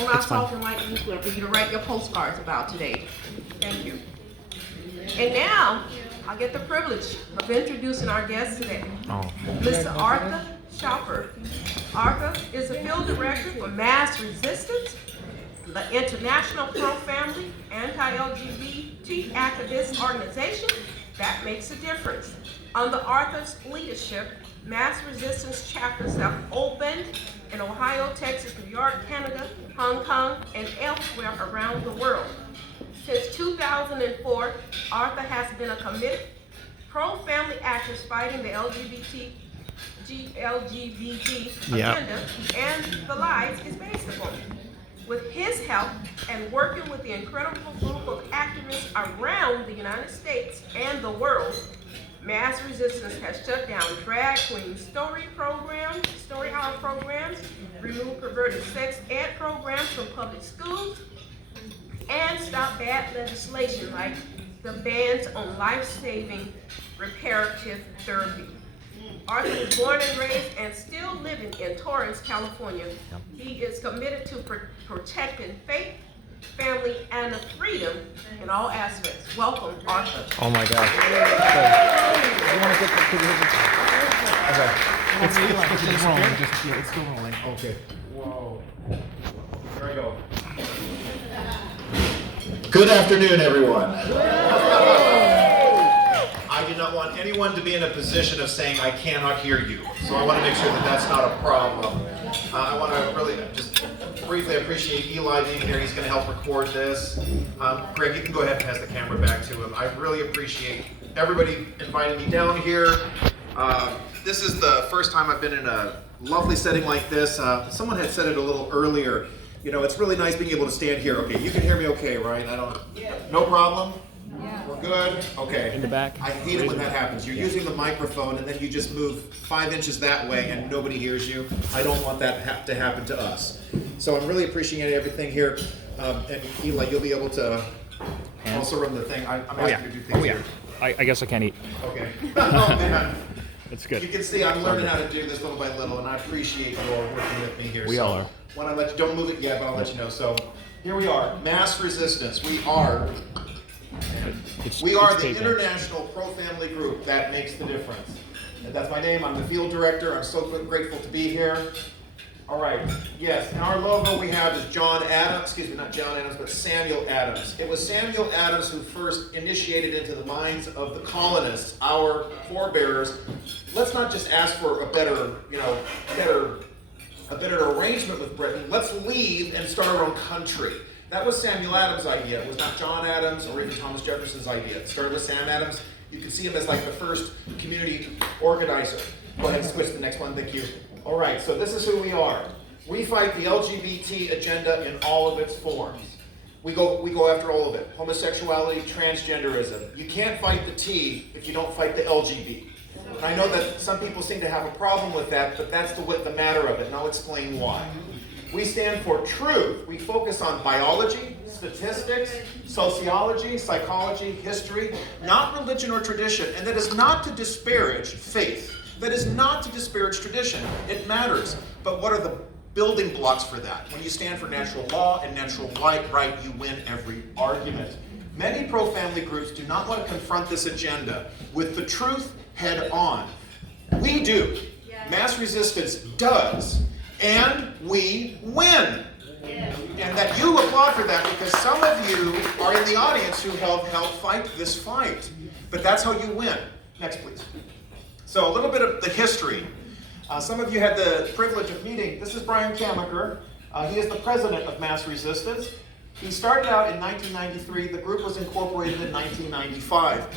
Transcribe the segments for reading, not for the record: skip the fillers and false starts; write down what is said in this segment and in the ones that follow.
I'm not talking like you for you to write your postcards about today. Thank you. And now, I get the privilege of introducing our guest today, Mr. Arthur Schaper. Arthur is the field director for MassResistance, the international pro-family, anti-LGBT activist organization that makes a difference. Under Arthur's leadership, MassResistance chapters have opened in Ohio, Texas, New York, Canada, Hong Kong, and elsewhere around the world. Since 2004, Arthur has been a committed pro-family activist fighting the LGBT agenda and the lies is based upon. With his help and working with the incredible group of activists around the United States and the world, MassResistance has shut down drag queen story hour programs, removed perverted sex ed programs from public schools, and stopped bad legislation like the bans on life-saving reparative therapy. Arthur was born and raised and still living in Torrance, California. He is committed to protecting faith, family, and freedom in all aspects. Welcome, Arthur. Oh my gosh. It's rolling. It's still rolling. Okay. Whoa. There we go. Good afternoon, everyone. I do not want anyone to be in a position of saying I cannot hear you. So I want to make sure that that's not a problem. I want to really just briefly appreciate Eli being here. He's going to help record this. Greg, you can go ahead and pass the camera back to him. I really appreciate everybody inviting me down here. This is the first time I've been in a lovely setting like this. Someone had said it a little earlier. You know, it's really nice being able to stand here. Okay, you can hear me okay, right? No problem? Yeah. We're good? Okay. In the back. I hate it when that happens. You're using the microphone and then you just move 5 inches that way and nobody hears you. I don't want that to happen to us. So I'm really appreciating everything here. And Eli, you'll be able to also run the thing. I'm asking you to do things here. I guess I can't eat. Okay. Oh, man. It's good. You can see I'm learning how to do this little by little, and I appreciate you all working with me here. We all are. When I let you, don't move it yet, but I'll let you know. So here we are, MassResistance. We are the international pro-family group that makes the difference. And that's my name. I'm the field director. I'm so grateful to be here. All right. Yes, and our logo we have is John Adams. Excuse me, not John Adams, but Samuel Adams. It was Samuel Adams who first initiated into the minds of the colonists, our forebears. Let's not just ask for a better arrangement with Britain. Let's leave and start our own country. That was Samuel Adams' idea. It was not John Adams or even Thomas Jefferson's idea. It started with Sam Adams. You can see him as like the first community organizer. Go ahead and switch to the next one. Thank you. All right, so this is who we are. We fight the LGBT agenda in all of its forms. We go after all of it. Homosexuality, transgenderism. You can't fight the T if you don't fight the LGBT. And I know that some people seem to have a problem with that, but that's the matter of it, and I'll explain why. We stand for truth. We focus on biology, statistics, sociology, psychology, history, not religion or tradition, and that is not to disparage faith. That is not to disparage tradition. It matters. But what are the building blocks for that? When you stand for natural law and natural right, you win every argument. Many pro-family groups do not want to confront this agenda with the truth head on. We do. MassResistance does. And we win. And that you applaud for that because some of you are in the audience who helped fight this fight. But that's how you win. Next, please. So a little bit of the history. Some of you had the privilege of meeting. This is Brian Kamaker. He is the president of MassResistance. He started out in 1993. The group was incorporated in 1995.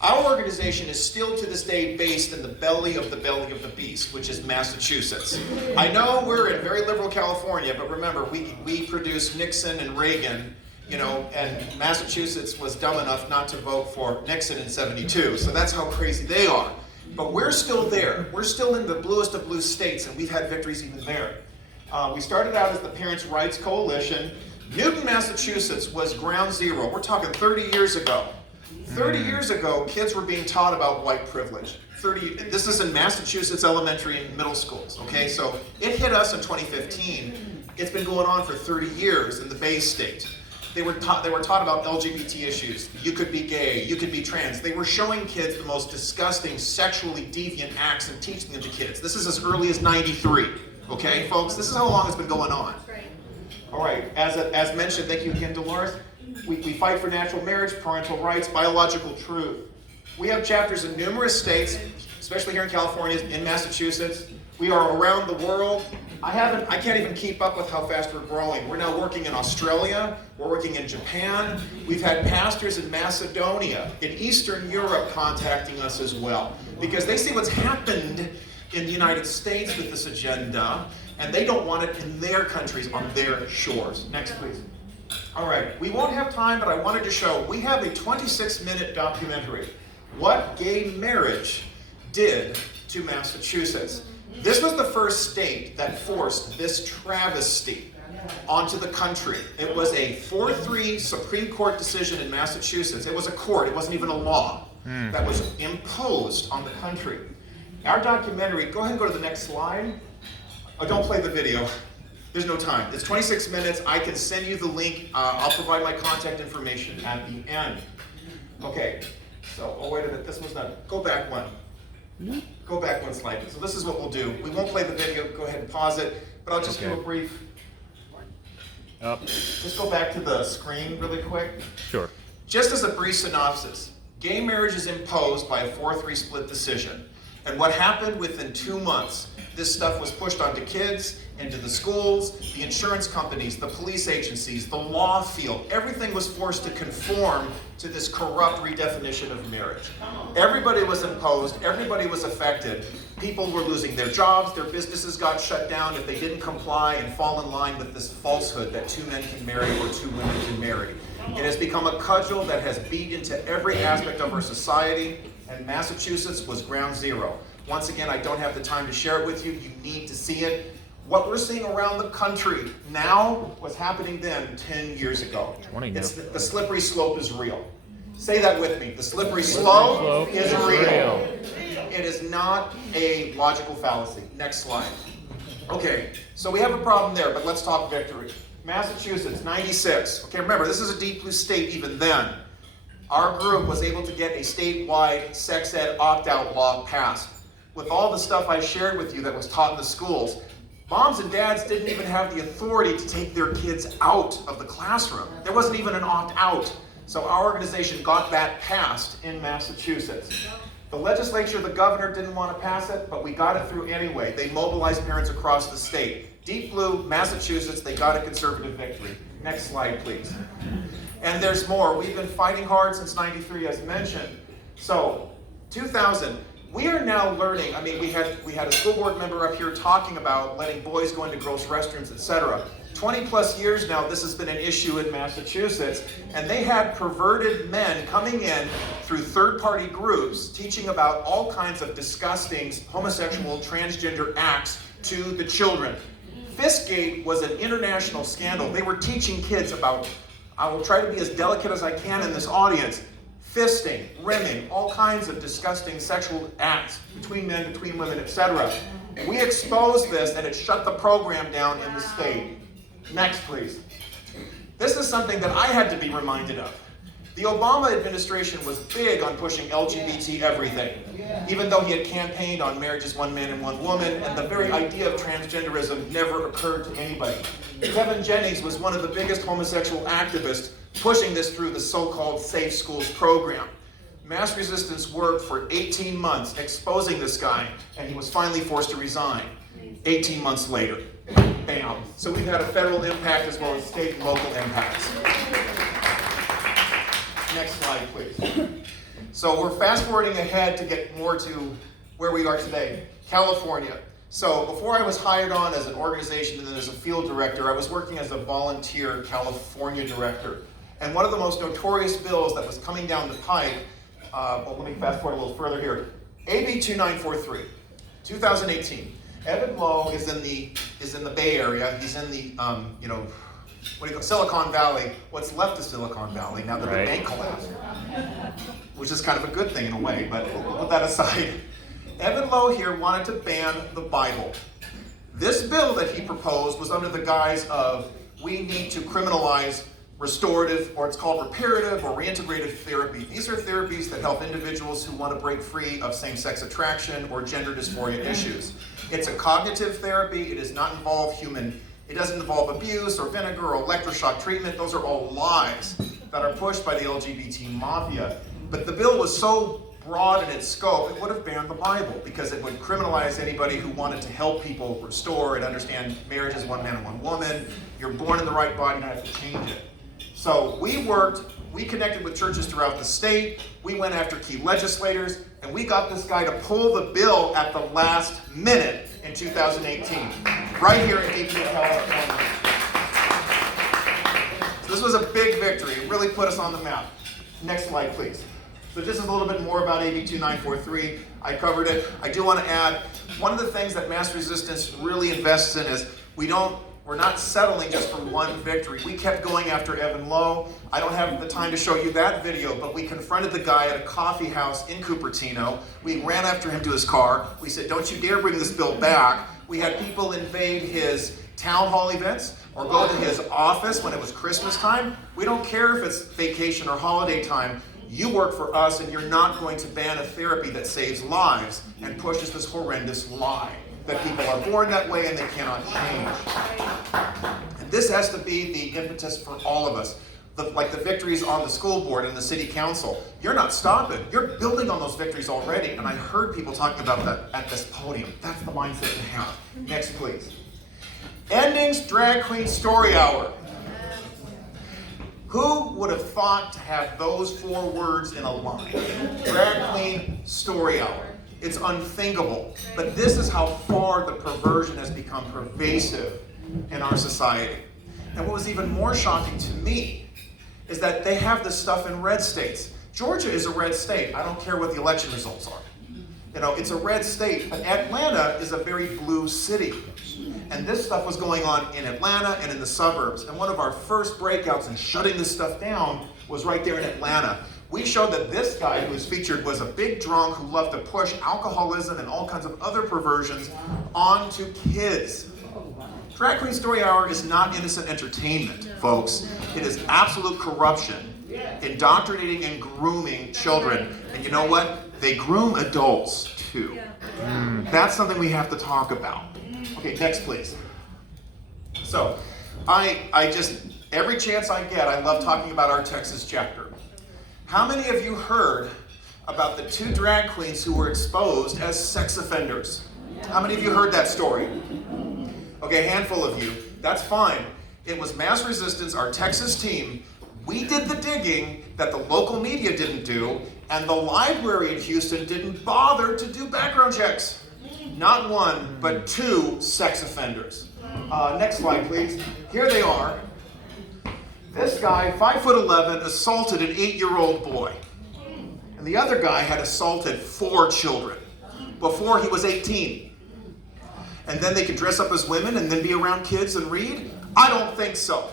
Our organization is still to this day based in the belly of the beast, which is Massachusetts. I know we're in very liberal California, but remember, we produced Nixon and Reagan, and Massachusetts was dumb enough not to vote for Nixon in '72, so that's how crazy they are. But we're still there. We're still in the bluest of blue states, and we've had victories even there. We started out as the Parents' Rights Coalition. Newton, Massachusetts was ground zero. We're talking 30 years ago. 30 years ago, kids were being taught about white privilege. This is in Massachusetts elementary and middle schools, okay? So it hit us in 2015. It's been going on for 30 years in the Bay State. They were taught about LGBT issues. You could be gay, you could be trans. They were showing kids the most disgusting, sexually deviant acts and teaching them to kids. This is as early as '93, okay, folks? This is how long it's been going on. All right, as mentioned, thank you again, Dolores. We fight for natural marriage, parental rights, biological truth. We have chapters in numerous states, especially here in California, in Massachusetts. We are around the world. I can't even keep up with how fast we're growing. We're now working in Australia. We're working in Japan. We've had pastors in Macedonia, in Eastern Europe contacting us as well, because they see what's happened in the United States with this agenda, and they don't want it in their countries, on their shores. Next, please. All right, we won't have time, but I wanted to show, we have a 26-minute documentary, What Gay Marriage Did to Massachusetts. This was the first state that forced this travesty onto the country. It was a 4-3 Supreme Court decision in Massachusetts. It was a court, it wasn't even a law, that was imposed on the country. Our documentary, go ahead and go to the next slide. Oh, don't play the video. There's no time. It's 26 minutes. I can send you the link. I'll provide my contact information at the end. Okay, so, oh wait a minute, this was not, go back one. Go back one slide. So this is what we'll do. We won't play the video, go ahead and pause it, but I'll just do a brief, just go back to the screen really quick. Sure. Just as a brief synopsis, gay marriage is imposed by a 4-3 split decision. And what happened within 2 months, this stuff was pushed onto kids, into the schools, the insurance companies, the police agencies, the law field. Everything was forced to conform to this corrupt redefinition of marriage. Everybody was imposed, everybody was affected. People were losing their jobs, their businesses got shut down if they didn't comply and fall in line with this falsehood that 2 men can marry or 2 women can marry. It has become a cudgel that has beat into every aspect of our society, and Massachusetts was ground zero. Once again, I don't have the time to share it with you. You need to see it. What we're seeing around the country now was happening then 10 years ago. The slippery slope is real. Say that with me. The slippery slope is real. It is not a logical fallacy. Next slide. Okay, so we have a problem there, but let's talk victory. Massachusetts, 96. Okay, remember, this is a deep blue state even then. Our group was able to get a statewide sex ed opt-out law passed. With all the stuff I shared with you that was taught in the schools, moms and dads didn't even have the authority to take their kids out of the classroom. There wasn't even an opt-out. So our organization got that passed in Massachusetts. The legislature, the governor didn't want to pass it, but we got it through anyway. They mobilized parents across the state. Deep blue, Massachusetts, they got a conservative victory. Next slide, please. And there's more. We've been fighting hard since '93, as mentioned. So, 2000. We are now learning, I mean, we had a school board member up here talking about letting boys go into girls' restrooms, etc. 20 plus years now, this has been an issue in Massachusetts, and they had perverted men coming in through third-party groups teaching about all kinds of disgusting homosexual, transgender acts to the children. Fistgate was an international scandal. They were teaching kids about, I will try to be as delicate as I can in this audience, fisting, rimming, all kinds of disgusting sexual acts between men, between women, etc. We exposed this and it shut the program down in the state. Next, please. This is something that I had to be reminded of. The Obama administration was big on pushing LGBT everything, even though he had campaigned on marriage as 1 man and 1 woman, and the very idea of transgenderism never occurred to anybody. Kevin Jennings was one of the biggest homosexual activists pushing this through the so-called Safe Schools program. MassResistance worked for 18 months exposing this guy, and he was finally forced to resign 18 months later. Bam. So we've had a federal impact as well as state and local impacts. Next slide, please. So we're fast-forwarding ahead to get more to where we are today. California. So before I was hired on as an organization and then as a field director, I was working as a volunteer California director. And one of the most notorious bills that was coming down the pike, well, let me fast forward a little further here. AB 2943, 2018. Evan Lowe is in the Bay Area. He's in the what do you call Silicon Valley, what's left of Silicon Valley now that the bank collapsed, which is kind of a good thing in a way, but we'll put that aside. Evan Lowe here wanted to ban the Bible. This bill that he proposed was under the guise of we need to criminalize restorative, or it's called reparative or reintegrative therapy. These are therapies that help individuals who want to break free of same-sex attraction or gender dysphoria issues. It's a cognitive therapy. It does not involve it doesn't involve abuse or vinegar or electroshock treatment. Those are all lies that are pushed by the LGBT mafia. But the bill was so broad in its scope, it would have banned the Bible because it would criminalize anybody who wanted to help people restore and understand marriage is one man and one woman. You're born in the right body, you have to change it. So we connected with churches throughout the state, we went after key legislators, and we got this guy to pull the bill at the last minute in 2018, right here in Deep California. So this was a big victory. It really put us on the map. Next slide, please. So this is a little bit more about AB 2943. I covered it. I do want to add, one of the things that MassResistance really invests in is we're not settling just for one victory. We kept going after Evan Lowe. I don't have the time to show you that video, but we confronted the guy at a coffee house in Cupertino. We ran after him to his car. We said, don't you dare bring this bill back. We had people invade his town hall events or go to his office when it was Christmas time. We don't care if it's vacation or holiday time. You work for us and you're not going to ban a therapy that saves lives and pushes this horrendous lie that people are born that way and they cannot change. And this has to be the impetus for all of us. Like the victories on the school board and the city council. You're not stopping. You're building on those victories already. And I heard people talking about that at this podium. That's the mindset to have. Next, please. Endings Drag Queen Story Hour. Who would have thought to have those 4 words in a line? Drag Queen Story Hour. It's unthinkable. But this is how far the perversion has become pervasive in our society. And what was even more shocking to me is that they have this stuff in red states. Georgia is a red state. I don't care what the election results are. You know, it's a red state, but Atlanta is a very blue city. And this stuff was going on in Atlanta and in the suburbs. And one of our first breakouts in shutting this stuff down was right there in Atlanta. We showed that this guy who was featured was a big drunk who loved to push alcoholism and all kinds of other perversions onto kids. Drag Queen Story Hour is not innocent entertainment, folks. It is absolute corruption, indoctrinating and grooming children. And you know what? They groom adults too. That's something we have to talk about. Okay, next please. So, I just, every chance I get, I love talking about our Texas chapter. How many of you heard about the 2 drag queens who were exposed as sex offenders? How many of you heard that story? Okay, a handful of you. That's fine. It was MassResistance, our Texas team. We did the digging that the local media didn't do, and the library in Houston didn't bother to do background checks. Not 1, but 2 sex offenders. Next slide, please. Here they are. This guy, 5'11", assaulted an 8-year-old boy. And the other guy had assaulted 4 children before he was 18. And then they could dress up as women and then be around kids and read? I don't think so.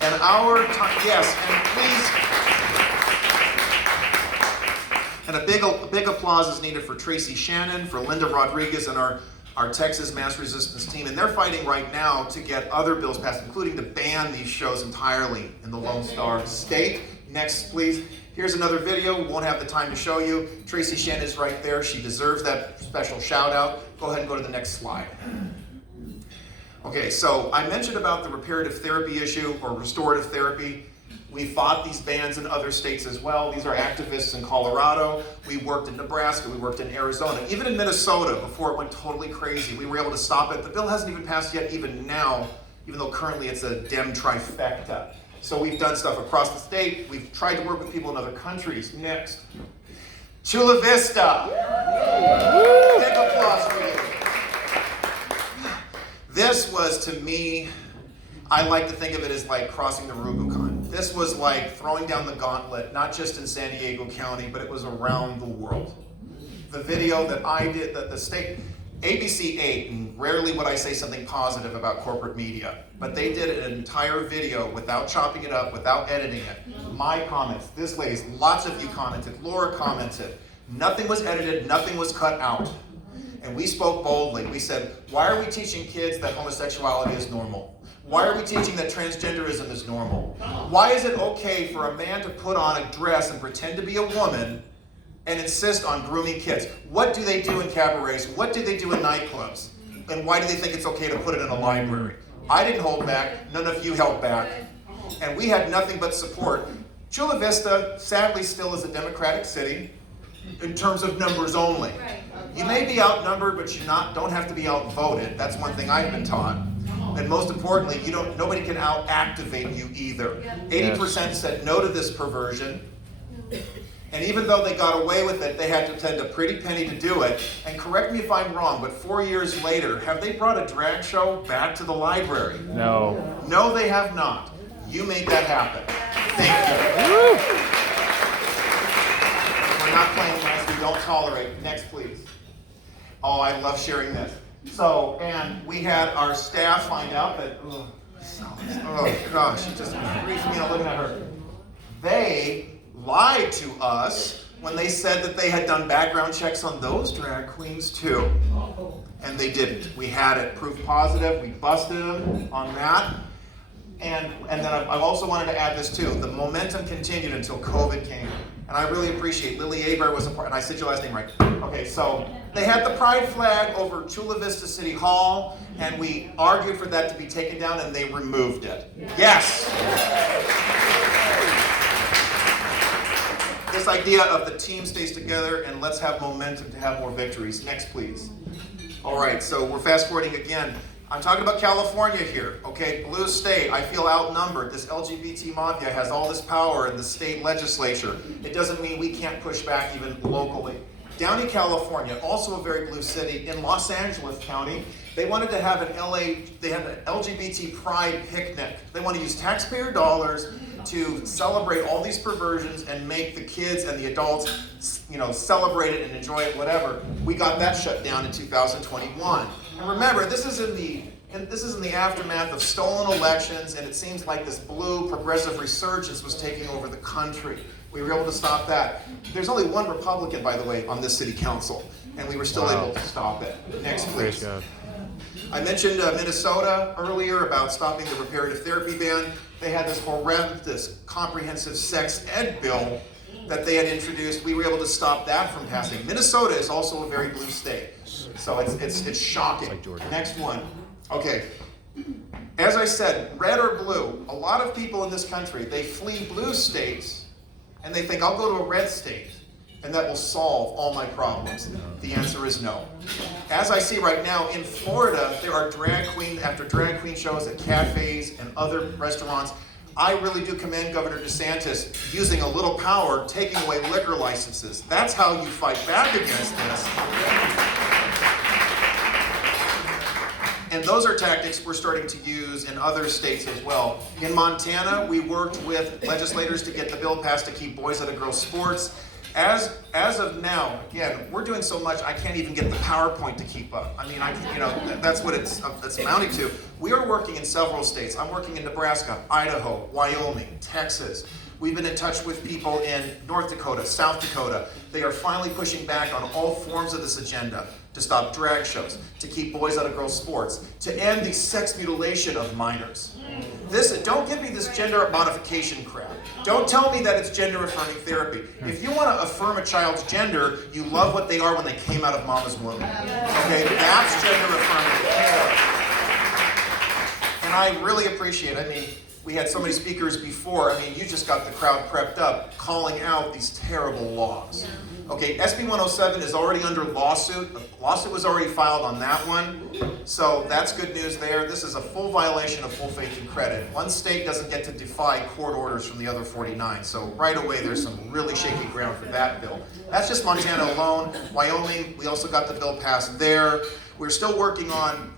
And our time, yes, and please. And a big applause is needed for Tracy Shannon, for Linda Rodriguez, and our Texas MassResistance team. And they're fighting right now to get other bills passed, including to ban these shows entirely in the Lone Star State. Next, please. Here's another video. We won't have the time to show you. Tracy Shannon is right there. She deserves that special shout out. Go ahead and go to the next slide. Okay, so I mentioned about the reparative therapy issue or restorative therapy. We fought these bans in other states as well. These are activists in Colorado. We worked in Nebraska. We worked in Arizona. Even in Minnesota, before it went totally crazy, we were able to stop it. The bill hasn't even passed yet, even now, even though currently it's a Dem trifecta. So we've done stuff across the state. We've tried to work with people in other countries. Next. Chula Vista. Big applause for you. This was, to me, I like to think of it as like crossing the Rubicon. This was like throwing down the gauntlet, not just in San Diego County, but it was around the world. The video that I did, that the state, ABC 8, and rarely would I say something positive about corporate media, but they did an entire video without chopping it up, without editing it. My comments, this lady's, lots of you commented, Laura commented. Nothing was edited, nothing was cut out. And we spoke boldly. We said, why are we teaching kids that homosexuality is normal? Why are we teaching that transgenderism is normal? Why is it okay for a man to put on a dress and pretend to be a woman and insist on grooming kids? What do they do in cabarets? What do they do in nightclubs? And why do they think it's okay to put it in a library? I didn't hold back. None of you held back. And we had nothing but support. Chula Vista, sadly, still is a Democratic city in terms of numbers only. You may be outnumbered, but you don't have to be outvoted. That's one thing I've been taught. And most importantly, nobody can out-activate you either. 80% said no to this perversion. And even though they got away with it, they had to spend a pretty penny to do it. And correct me if I'm wrong, but 4 years later, have they brought a drag show back to the library? No. No, they have not. You made that happen. Thank you. We're not playing less. We don't tolerate. Next, please. Oh, I love sharing this. So, and we had our staff find out that, oh gosh, it just freaks me out looking at her. They lied to us when they said that they had done background checks on those drag queens too. And they didn't. We had it proof positive. We busted them on that. And then I also wanted to add this too. The momentum continued until COVID came. And I really appreciate Lily Aber was a part, and I said your last name right. Okay, so they had the pride flag over Chula Vista City Hall, and we argued for that to be taken down, and they removed it. Yes! This idea of the team stays together and let's have momentum to have more victories. Next, please. All right, so we're fast forwarding again. I'm talking about California here, okay? Blue state, I feel outnumbered. This LGBT mafia has all this power in the state legislature. It doesn't mean we can't push back even locally. Down in California, also a very blue city, in Los Angeles County, they wanted to have they had an LGBT pride picnic. They want to use taxpayer dollars to celebrate all these perversions and make the kids and the adults, celebrate it and enjoy it, whatever. We got that shut down in 2021. And remember, this is in the aftermath of stolen elections, and it seems like this blue progressive resurgence was taking over the country. We were able to stop that. There's only one Republican, by the way, on this city council, and we were still able to stop it. Next, please. I mentioned Minnesota earlier about stopping the reparative therapy ban. They had this horrendous comprehensive sex ed bill that they had introduced. We were able to stop that from passing. Minnesota is also a very blue state, so it's shocking. Like Georgia. Next one. Okay. As I said, red or blue. A lot of people in this country, they flee blue states and they think, I'll go to a red state and that will solve all my problems. The answer is no. As I see right now in Florida, there are drag queen after drag queen shows at cafes and other restaurants. I really do commend Governor DeSantis using a little power, taking away liquor licenses. That's how you fight back against this. And those are tactics we're starting to use in other states as well. In Montana, we worked with legislators to get the bill passed to keep boys out of girls' sports. As of now, again, we're doing so much I can't even get the PowerPoint to keep up. I mean, that's what it's amounting to. We are working in several states. I'm working in Nebraska, Idaho, Wyoming, Texas. We've been in touch with people in North Dakota, South Dakota. They are finally pushing back on all forms of this agenda to stop drag shows, to keep boys out of girls' sports, to end the sex mutilation of minors. Don't give me this gender modification crap. Don't tell me that it's gender affirming therapy. If you want to affirm a child's gender, you love what they are when they came out of mama's womb. Okay, that's gender affirming. And I really appreciate it. We had so many speakers before. You just got the crowd prepped up, calling out these terrible laws. Okay, SB 107 is already under lawsuit. A lawsuit was already filed on that one. So that's good news there. This is a full violation of full faith and credit. One state doesn't get to defy court orders from the other 49. So right away, there's some really shaky ground for that bill. That's just Montana alone. Wyoming, we also got the bill passed there. We're still working on,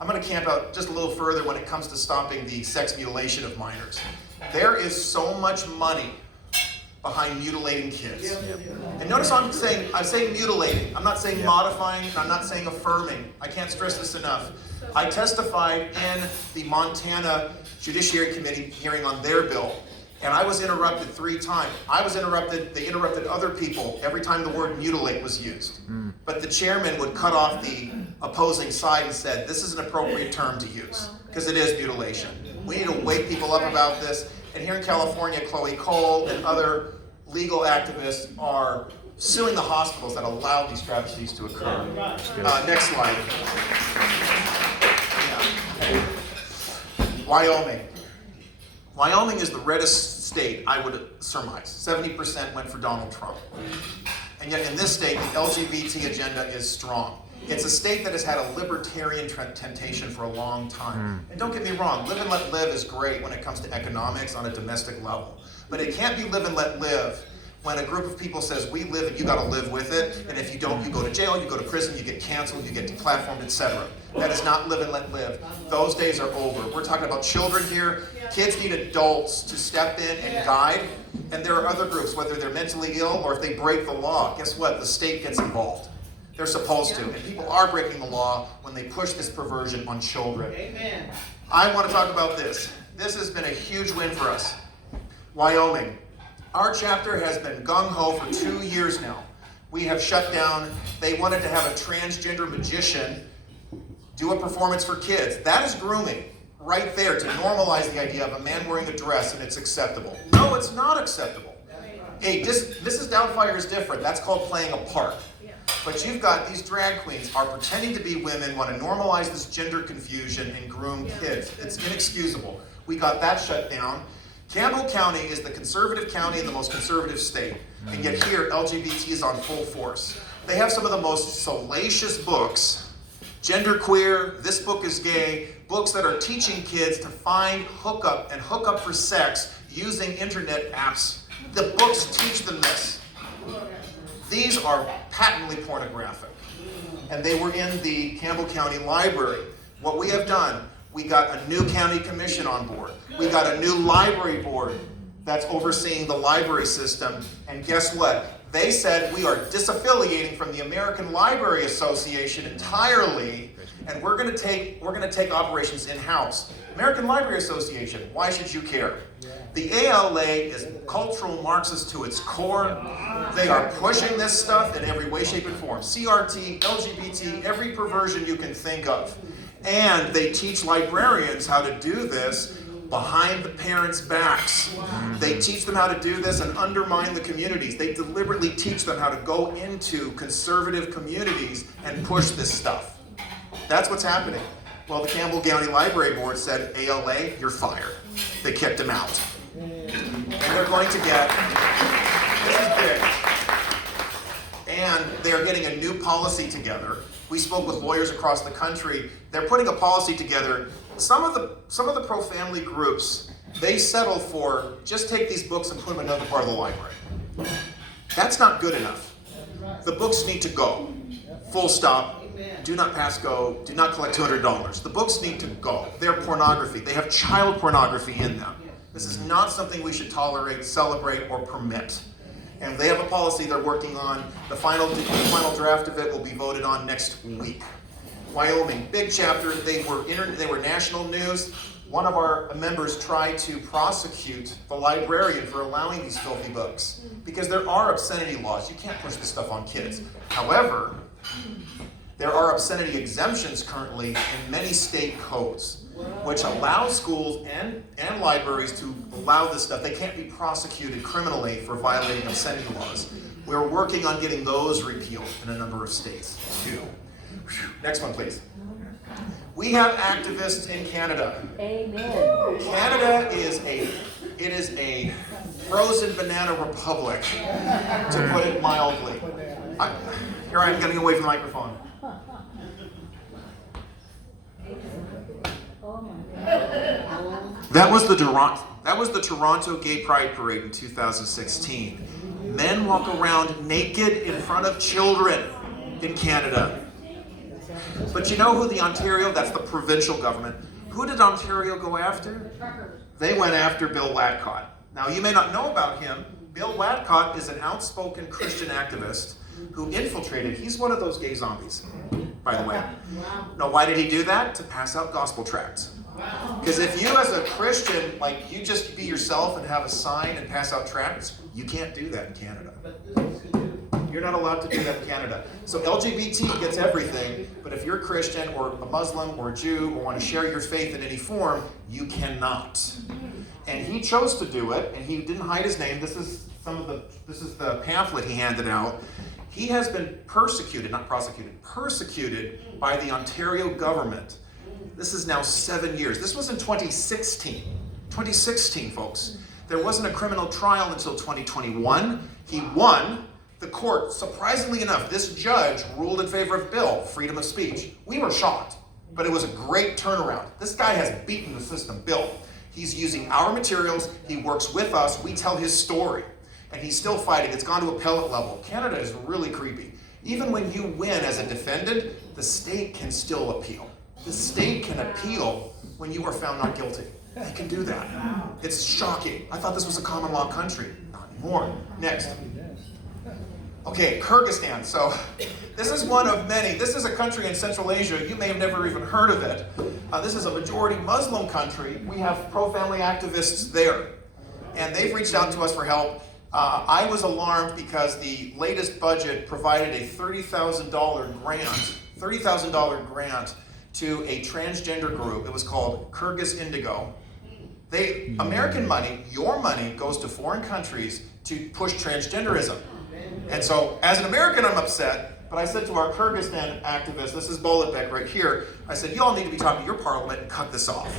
I'm going to camp out just a little further when it comes to stopping the sex mutilation of minors. There is so much money behind mutilating kids. And notice I'm saying mutilating. I'm not saying modifying, I'm not saying affirming. I can't stress this enough. I testified in the Montana Judiciary Committee hearing on their bill, and I was interrupted 3 times. They interrupted other people every time the word mutilate was used. But the chairman would cut off the opposing side and said, this is an appropriate term to use, because it is mutilation. We need to wake people up about this. And here in California, Chloe Cole and other legal activists are suing the hospitals that allow these travesties to occur. Next slide. Yeah. Wyoming. Wyoming is the reddest state, I would surmise. 70% went for Donald Trump. And yet in this state, the LGBT agenda is strong. It's a state that has had a libertarian temptation for a long time. And don't get me wrong, live and let live is great when it comes to economics on a domestic level. But it can't be live and let live when a group of people says, we live and you gotta live with it, and if you don't, you go to jail, you go to prison, you get canceled, you get deplatformed, etc. That is not live and let live. Those days are over. We're talking about children here. Kids need adults to step in and guide, and there are other groups, whether they're mentally ill or if they break the law, guess what? The state gets involved. They're supposed to, and people are breaking the law when they push this perversion on children. Amen. I want to talk about this. This has been a huge win for us. Wyoming. Our chapter has been gung-ho for 2 years now. We have shut down. They wanted to have a transgender magician do a performance for kids. That is grooming right there to normalize the idea of a man wearing a dress and it's acceptable. No, it's not acceptable. Hey, Mrs. Doubtfire is different. That's called playing a part. But you've got these drag queens are pretending to be women, want to normalize this gender confusion and groom kids. It's inexcusable. We got that shut down. Campbell County is the conservative county in the most conservative state. And yet here, LGBT is on full force. They have some of the most salacious books, genderqueer, this book is gay, books that are teaching kids to find hookup and hook up for sex using internet apps. The books teach them this. These are patently pornographic. And they were in the Campbell County Library. What we have done, we got a new county commission on board. We got a new library board that's overseeing the library system. And guess what? They said we are disaffiliating from the American Library Association entirely, and we're going to take operations in-house. American Library Association, why should you care? The ALA is cultural Marxist to its core. They are pushing this stuff in every way, shape, and form. CRT, LGBT, every perversion you can think of. And they teach librarians how to do this behind the parents' backs. They teach them how to do this and undermine the communities. They deliberately teach them how to go into conservative communities and push this stuff. That's what's happening. Well, the Campbell County Library Board said, ALA, you're fired. They kicked him out. And they're going to get, this is big, and they're getting a new policy together. We spoke with lawyers across the country. They're putting a policy together. Some of the pro-family groups, they settle for just take these books and put them in another part of the library. That's not good enough. The books need to go. Full stop. Do not pass go. Do not collect $200. The books need to go. They're pornography. They have child pornography in them. This is not something we should tolerate, celebrate, or permit. And they have a policy they're working on. The final draft of it will be voted on next week. Wyoming, big chapter. They were national news. One of our members tried to prosecute the librarian for allowing these filthy books because there are obscenity laws. You can't push this stuff on kids. However, there are obscenity exemptions currently in many state codes, which allow schools and libraries to allow this stuff. They can't be prosecuted criminally for violating obscenity laws. We're working on getting those repealed in a number of states too. Next one, please. We have activists in Canada. Amen. Canada is a frozen banana republic, to put it mildly. Here I am getting away from the microphone. That was the Toronto Gay Pride Parade in 2016. Men walk around naked in front of children in Canada. But you know who that's the provincial government. Who did Ontario go after? They went after Bill Latcott. Now you may not know about him, Bill Wadcott is an outspoken Christian activist who infiltrated. He's one of those gay zombies, by the way. Now, why did he do that? To pass out gospel tracts. Because if you as a Christian, like, you just be yourself and have a sign and pass out tracts, you can't do that in Canada. You're not allowed to do that in Canada. So LGBT gets everything, but if you're a Christian or a Muslim or a Jew or want to share your faith in any form, you cannot. And he chose to do it, and he didn't hide his name. This is the pamphlet he handed out. He has been persecuted, not prosecuted, persecuted by the Ontario government. This is now 7 years. This was in 2016. 2016, folks. There wasn't a criminal trial until 2021. He won. The court, surprisingly enough, this judge ruled in favor of Bill, freedom of speech. We were shocked, but it was a great turnaround. This guy has beaten the system, Bill. He's using our materials. He works with us. We tell his story, and he's still fighting. It's gone to appellate level. Canada is really creepy. Even when you win as a defendant, the state can still appeal. The state can appeal when you are found not guilty. They can do that. It's shocking. I thought this was a common law country. Not anymore. Next. Okay, Kyrgyzstan. So this is one of many. This is a country in Central Asia. You may have never even heard of it. This is a majority Muslim country. We have pro-family activists there. And they've reached out to us for help. I was alarmed because the latest budget provided a $30,000 grant to a transgender group. It was called Kyrgyz Indigo. American money, your money, goes to foreign countries to push transgenderism. And so, as an American, I'm upset, but I said to our Kyrgyzstan activists, this is Bolitbek right here, I said, you all need to be talking to your parliament and cut this off.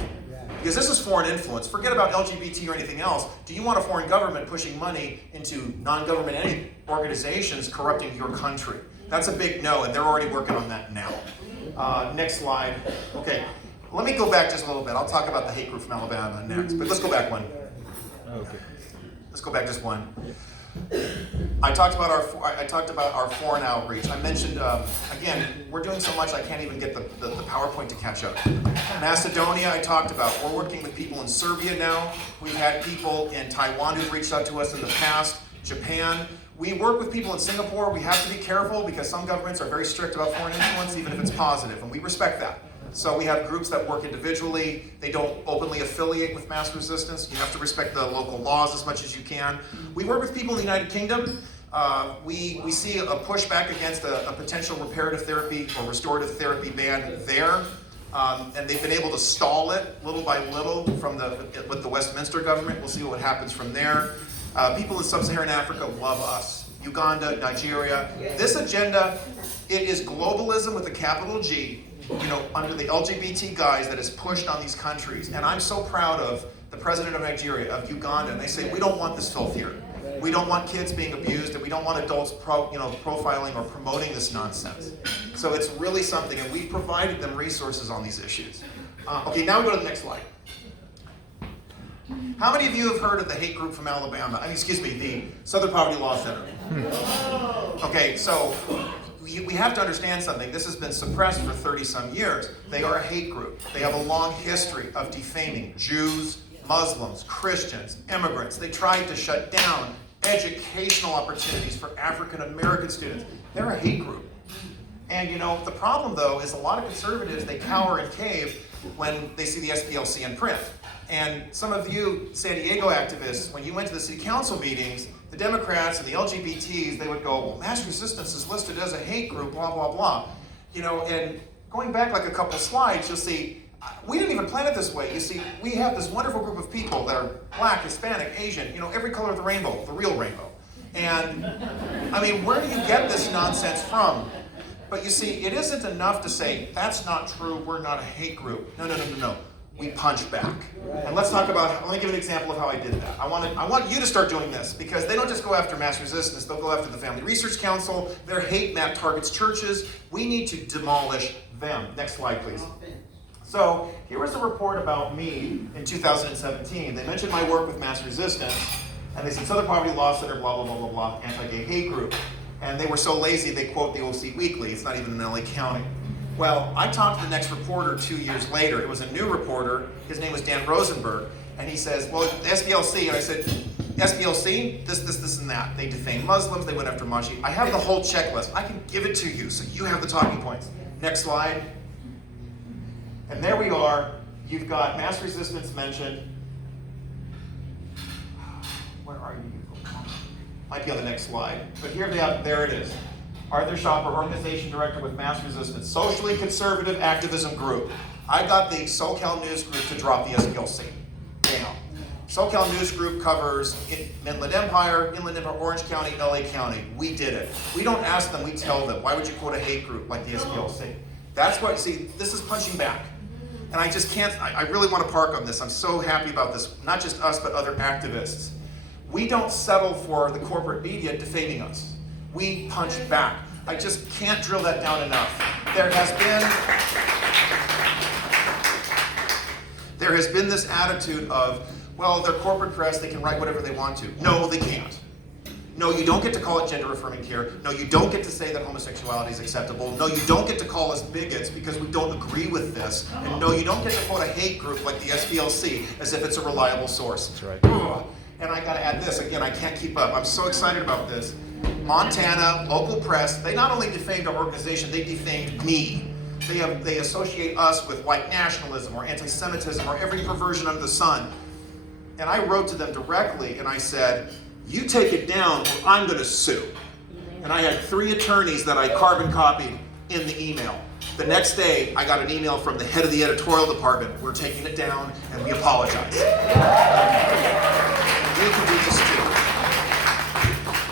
Because this is foreign influence. Forget about LGBT or anything else. Do you want a foreign government pushing money into non-government organizations corrupting your country? That's a big no, and they're already working on that now. Next slide. Okay, let me go back just a little bit. I'll talk about the hate group from Alabama next, but let's go back one. Okay. Let's go back just one. I talked about our foreign outreach. I mentioned, again, we're doing so much I can't even get the PowerPoint to catch up. Macedonia, I talked about. We're working with people in Serbia now. We've had people in Taiwan who've reached out to us in the past. Japan. We work with people in Singapore. We have to be careful because some governments are very strict about foreign influence, even if it's positive, and we respect that. So we have groups that work individually. They don't openly affiliate with MassResistance. You have to respect the local laws as much as you can. We work with people in the United Kingdom. We see a pushback against a potential reparative therapy or restorative therapy ban there. And they've been able to stall it little by little with the Westminster government. We'll see what happens from there. People in sub-Saharan Africa love us. Uganda, Nigeria. This agenda, it is globalism with a capital G, under the LGBT guise that is pushed on these countries. And I'm so proud of the president of Nigeria, of Uganda, and they say, we don't want this filth here. We don't want kids being abused, and we don't want adults profiling or promoting this nonsense. So it's really something, and we've provided them resources on these issues. Okay, now we go to the next slide. How many of you have heard of the hate group from Alabama? The Southern Poverty Law Center. Okay, so we have to understand something. This has been suppressed for 30-some years. They are a hate group. They have a long history of defaming Jews, Muslims, Christians, immigrants. They tried to shut down educational opportunities for African American students. They're a hate group. And the problem though is a lot of conservatives, they cower and cave when they see the SPLC in print. And some of you San Diego activists, when you went to the city council meetings, the Democrats and the LGBTs, they would go, well, MassResistance is listed as a hate group, blah, blah, blah. And going back like a couple slides, you'll see, we didn't even plan it this way. You see, we have this wonderful group of people that are Black, Hispanic, Asian, every color of the rainbow, the real rainbow. And, where do you get this nonsense from? But you see, it isn't enough to say, that's not true, we're not a hate group. No. We punch back. And let me give an example of how I did that. I want you to start doing this because they don't just go after MassResistance, they'll go after the Family Research Council. Their hate map targets churches. We need to demolish them. Next slide, please. So here was a report about me in 2017. They mentioned my work with MassResistance, and they said Southern Poverty Law Center, blah, blah, blah, blah, blah, anti-gay hate group. And they were so lazy, they quote the OC Weekly. It's not even in LA County. Well, I talked to the next reporter 2 years later. It was a new reporter. His name was Dan Rosenberg. And he says, well, the SPLC, and I said, SPLC, this, and that. They defamed Muslims, they went after Mashi. I have the whole checklist. I can give it to you so you have the talking points. Next slide. And there we are. You've got mass resistance mentioned. Where are you? Might be on the next slide. But here they are, there it is. Arthur Schaper, Organization Director with Mass Resistance, Socially Conservative Activism Group. I got the SoCal News Group to drop the SPLC. Bam. SoCal News Group covers Inland Empire, Orange County, LA County. We did it. We don't ask them, we tell them. Why would you quote a hate group like the SPLC? That's what, see, this is punching back. And I just can't, I really want to park on this. I'm so happy about this. Not just us, but other activists. We don't settle for the corporate media defaming us. We punch back. I just can't drill that down enough. There has been this attitude of, well, they're corporate press, they can write whatever they want to. No, they can't. No, you don't get to call it gender-affirming care. No, you don't get to say that homosexuality is acceptable. No, you don't get to call us bigots because we don't agree with this. And no, you don't get to quote a hate group like the SPLC as if it's a reliable source. That's right. Ugh. And I gotta add this, again, I can't keep up. I'm so excited about this. Montana, local press, they not only defamed our organization, they defamed me. They associate us with white nationalism or anti-Semitism or every perversion under the sun. And I wrote to them directly and I said, you take it down or I'm gonna sue. And I had 3 attorneys that I carbon copied in the email. The next day, I got an email from the head of the editorial department. We're taking it down and we apologize. You can do this too.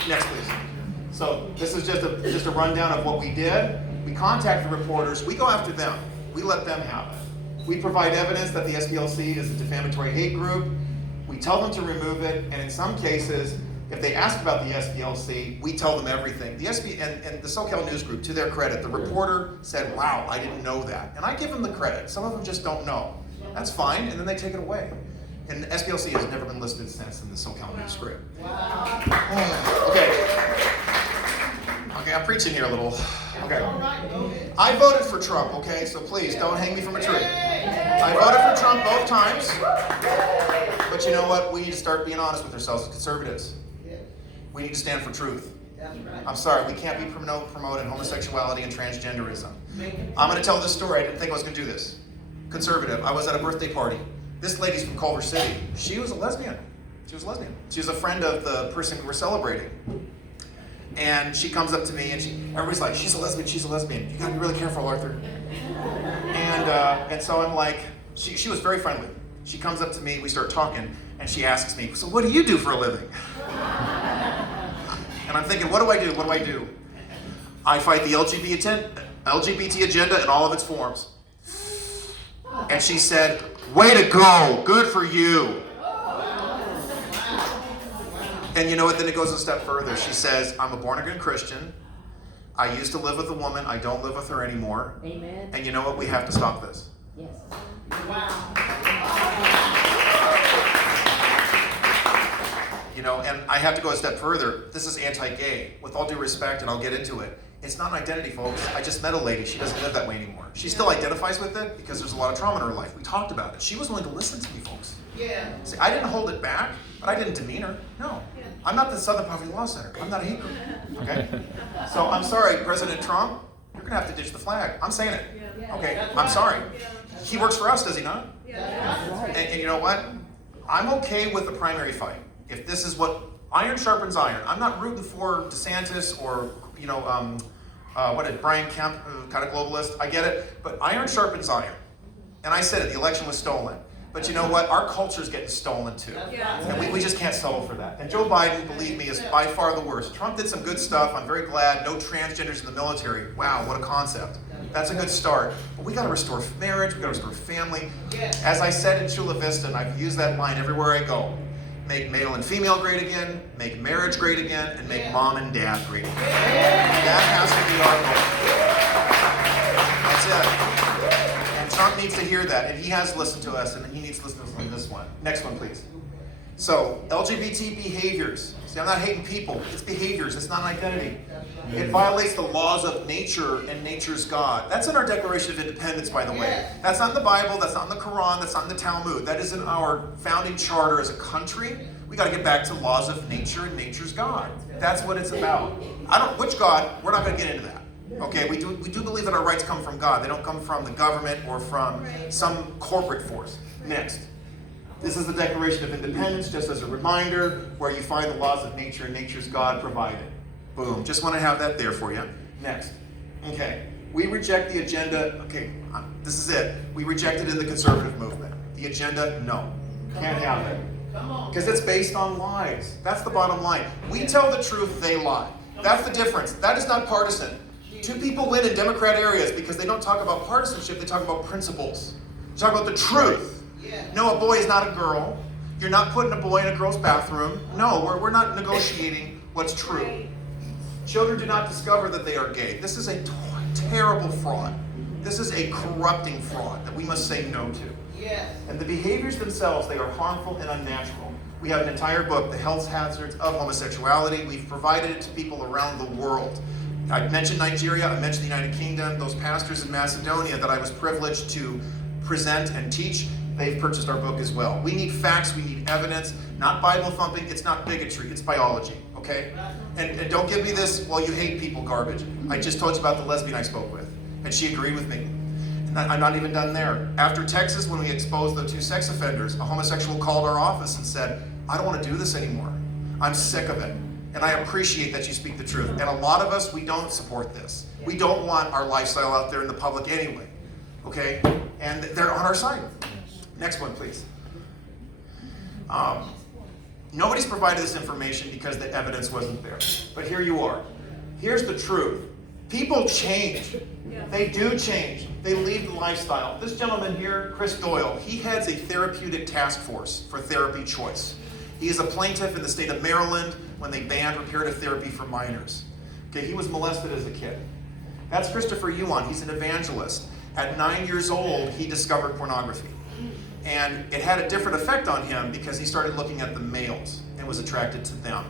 Next, please. So this is just a rundown of what we did. We contact the reporters. We go after them. We let them have it. We provide evidence that the SPLC is a defamatory hate group. We tell them to remove it, and in some cases, if they ask about the SPLC, we tell them everything. The and the SoCal News Group, to their credit, the reporter said, wow, I didn't know that. And I give them the credit. Some of them just don't know. That's fine, and then they take it away. And the SPLC has never been listed since in the SoCal News Group. Wow. Okay, I'm preaching here a little. Okay. I voted for Trump, okay? So please, don't hang me from a tree. I voted for Trump both times. But you know what? We need to start being honest with ourselves as conservatives. We need to stand for truth. I'm sorry, we can't be promoting homosexuality and transgenderism. I'm going to tell this story. I didn't think I was going to do this. Conservative. I was at a birthday party. This lady's from Culver City. She was a lesbian. She was a friend of the person we were celebrating. And she comes up to me and everybody's like, she's a lesbian. You gotta be really careful, Arthur. And so I'm like, she was very friendly. She comes up to me, we start talking, and she asks me, so what do you do for a living? And I'm thinking, what do I do? I fight the LGBT agenda in all of its forms. And she said, way to go, good for you. And you know what, then it goes a step further. She says, I'm a born-again Christian. I used to live with a woman. I don't live with her anymore. Amen. And you know what, we have to stop this. Yes. Wow. You know, and I have to go a step further. This is anti-gay. With all due respect, and I'll get into it, it's not an identity, folks. I just met a lady. She doesn't live that way anymore. She still identifies with it because there's a lot of trauma in her life. We talked about it. She was willing to listen to me, folks. Yeah. See, I didn't hold it back, but I didn't demean her. No. Yeah. I'm not the Southern Poverty Law Center. I'm not a hate group. Okay? So I'm sorry, President Trump, you're going to have to ditch the flag. I'm saying it. Yeah. Okay? I'm sorry. He works for us, does he not? Yeah. And you know what? I'm okay with the primary fight. If this is what iron sharpens iron. I'm not rooting for DeSantis or, you know, what did Brian Kemp, kind of globalist. I get it. But iron sharpens iron. And I said it, the election was stolen. But you know what? Our culture's getting stolen too. And we just can't settle for that. And Joe Biden, believe me, is by far the worst. Trump did some good stuff. I'm very glad. No transgenders in the military. Wow, what a concept. That's a good start. But we got to restore marriage. We got to restore family. As I said in Chula, Vista, and I've used that line everywhere I go. Make male and female great again, make marriage great again, and make mom and dad great again. That has to be our goal. That's it. And Trump needs to hear that, and he has listened to us, and he needs to listen to us on this one. Next one, please. So, LGBT behaviors. See, I'm not hating people. It's behaviors. It's not an identity. It violates the laws of nature and nature's God. That's in our Declaration of Independence, by the way. That's not in the Bible. That's not in the Quran. That's not in the Talmud. That is in our founding charter as a country. We got to get back to laws of nature and nature's God. That's what it's about. Which God? We're not going to get into that. Okay, we do believe that our rights come from God. They don't come from the government or from some corporate force. Next. This is the Declaration of Independence, just as a reminder, where you find the laws of nature and nature's God provided. Boom. Just want to have that there for you. Next. Okay. We reject the agenda. Okay, this is it. We reject it in the conservative movement. The agenda, no. Can't have it. Because it's based on lies. That's the bottom line. We tell the truth, they lie. That's the difference. That is not partisan. Two people win in Democrat areas because they don't talk about partisanship, they talk about principles. They talk about the truth. No, a boy is not a girl. You're not putting a boy in a girl's bathroom. No, we're not negotiating what's true. Children do not discover that they are gay. This is a terrible fraud. This is a corrupting fraud that we must say no to. And the behaviors themselves, they are harmful and unnatural. We have an entire book, The Health Hazards of Homosexuality. We've provided it to people around the world. I mentioned Nigeria, I mentioned the United Kingdom, those pastors in Macedonia that I was privileged to present and teach. They've purchased our book as well. We need facts, we need evidence, not Bible thumping, it's not bigotry, it's biology, okay? And don't give me this, well, you hate people garbage. I just told you about the lesbian I spoke with, and she agreed with me. And I'm not even done there. After Texas, when we exposed the 2 sex offenders, a homosexual called our office and said, I don't want to do this anymore. I'm sick of it. And I appreciate that you speak the truth. And a lot of us, we don't support this. We don't want our lifestyle out there in the public anyway, okay? And they're on our side. Next one, please. Nobody's provided this information because the evidence wasn't there. But here you are. Here's the truth. People change. They do change. They leave the lifestyle. This gentleman here, Chris Doyle, he heads a therapeutic task force for therapy choice. He is a plaintiff in the state of Maryland when they banned reparative therapy for minors. Okay, he was molested as a kid. That's Christopher Yuan. He's an evangelist. At 9 years old, he discovered pornography. And it had a different effect on him because he started looking at the males and was attracted to them.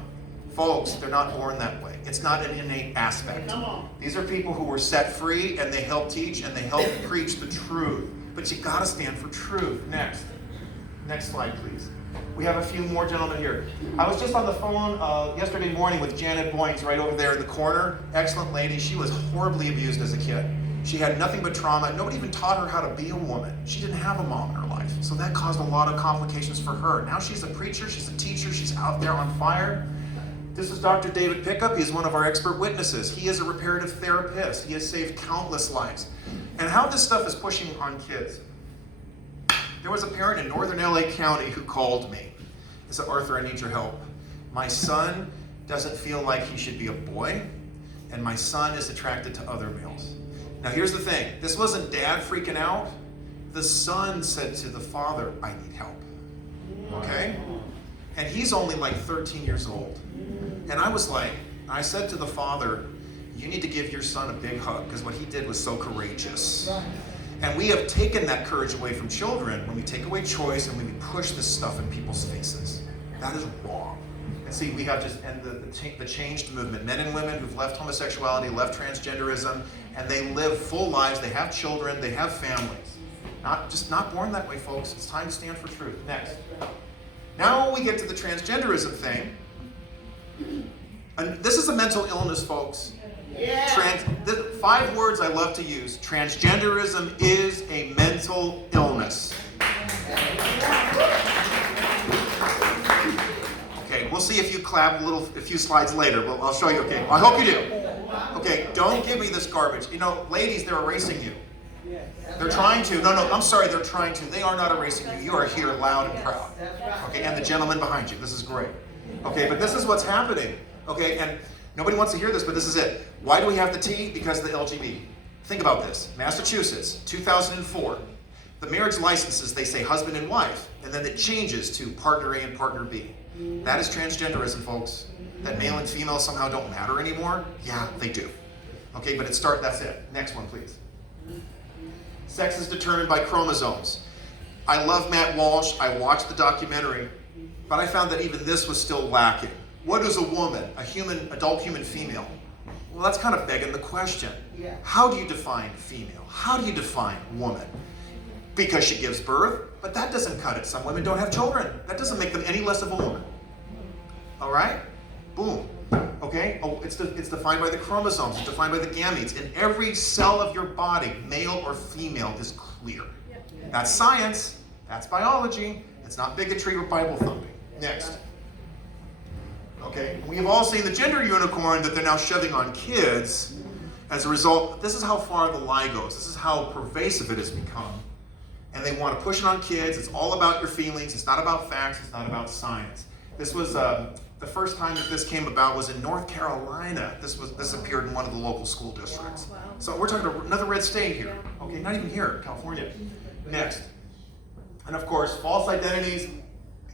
Folks, they're not born that way. It's not an innate aspect. These are people who were set free and they help teach and they help preach the truth. But you gotta stand for truth. Next. Next slide, please. We have a few more gentlemen here. I was just on the phone yesterday morning with Janet Boynes right over there in the corner. Excellent lady. She was horribly abused as a kid. She had nothing but trauma. Nobody even taught her how to be a woman. She didn't have a mom in her life. So that caused a lot of complications for her. Now she's a preacher, she's a teacher, she's out there on fire. This is Dr. David Pickup. He's one of our expert witnesses. He is a reparative therapist. He has saved countless lives. And how this stuff is pushing on kids. There was a parent in northern LA County who called me. He said, Arthur, I need your help. My son doesn't feel like he should be a boy, and my son is attracted to other males. Now here's the thing, this wasn't dad freaking out. The son said to the father, I need help, okay? And he's only like 13 years old. And I said to the father, you need to give your son a big hug because what he did was so courageous. And we have taken that courage away from children when we take away choice and when we push this stuff in people's faces. That is wrong. And see, we have the changed movement, men and women who've left homosexuality, left transgenderism, and they live full lives, they have children, they have families. Not born that way, folks. It's time to stand for truth. Next. Now when we get to the transgenderism thing, and this is a mental illness, folks. Yeah. 5 words I love to use. Transgenderism is a mental illness. Okay, we'll see if you clap a few slides later. Well, I'll show you. Okay, I hope you do. Okay, don't give me this garbage. You know, ladies, they're erasing you. They're trying to. No, I'm sorry, they're trying to. They are not erasing you. You are here loud and proud. Okay, and the gentleman behind you. This is great. Okay, but this is what's happening. Okay, and nobody wants to hear this, but this is it. Why do we have the T? Because of the LGBT. Think about this. Massachusetts, 2004. The marriage licenses, they say husband and wife, and then it changes to partner A and partner B. That is transgenderism, folks. That male and female somehow don't matter anymore? Yeah, they do. Okay, but that's it. Next one, please. Sex is determined by chromosomes. I love Matt Walsh. I watched the documentary. But I found that even this was still lacking. What is a woman? A human, adult human female? Well, that's kind of begging the question. Yeah. How do you define female? How do you define woman? Because she gives birth, but that doesn't cut it. Some women don't have children. That doesn't make them any less of a woman. All right? Boom. Okay? Oh, it's defined by the chromosomes. It's defined by the gametes. And every cell of your body, male or female, is clear. That's science. That's biology. It's not bigotry or Bible thumping. Next. Okay? We have all seen the gender unicorn that they're now shoving on kids. As a result, this is how far the lie goes. This is how pervasive it has become. And they want to push it on kids. It's all about your feelings. It's not about facts. It's not about science. This was the first time that this came about was in North Carolina. This appeared in one of the local school districts. Wow. So we're talking about another red state here. Okay, not even here, California. Next. And of course, false identities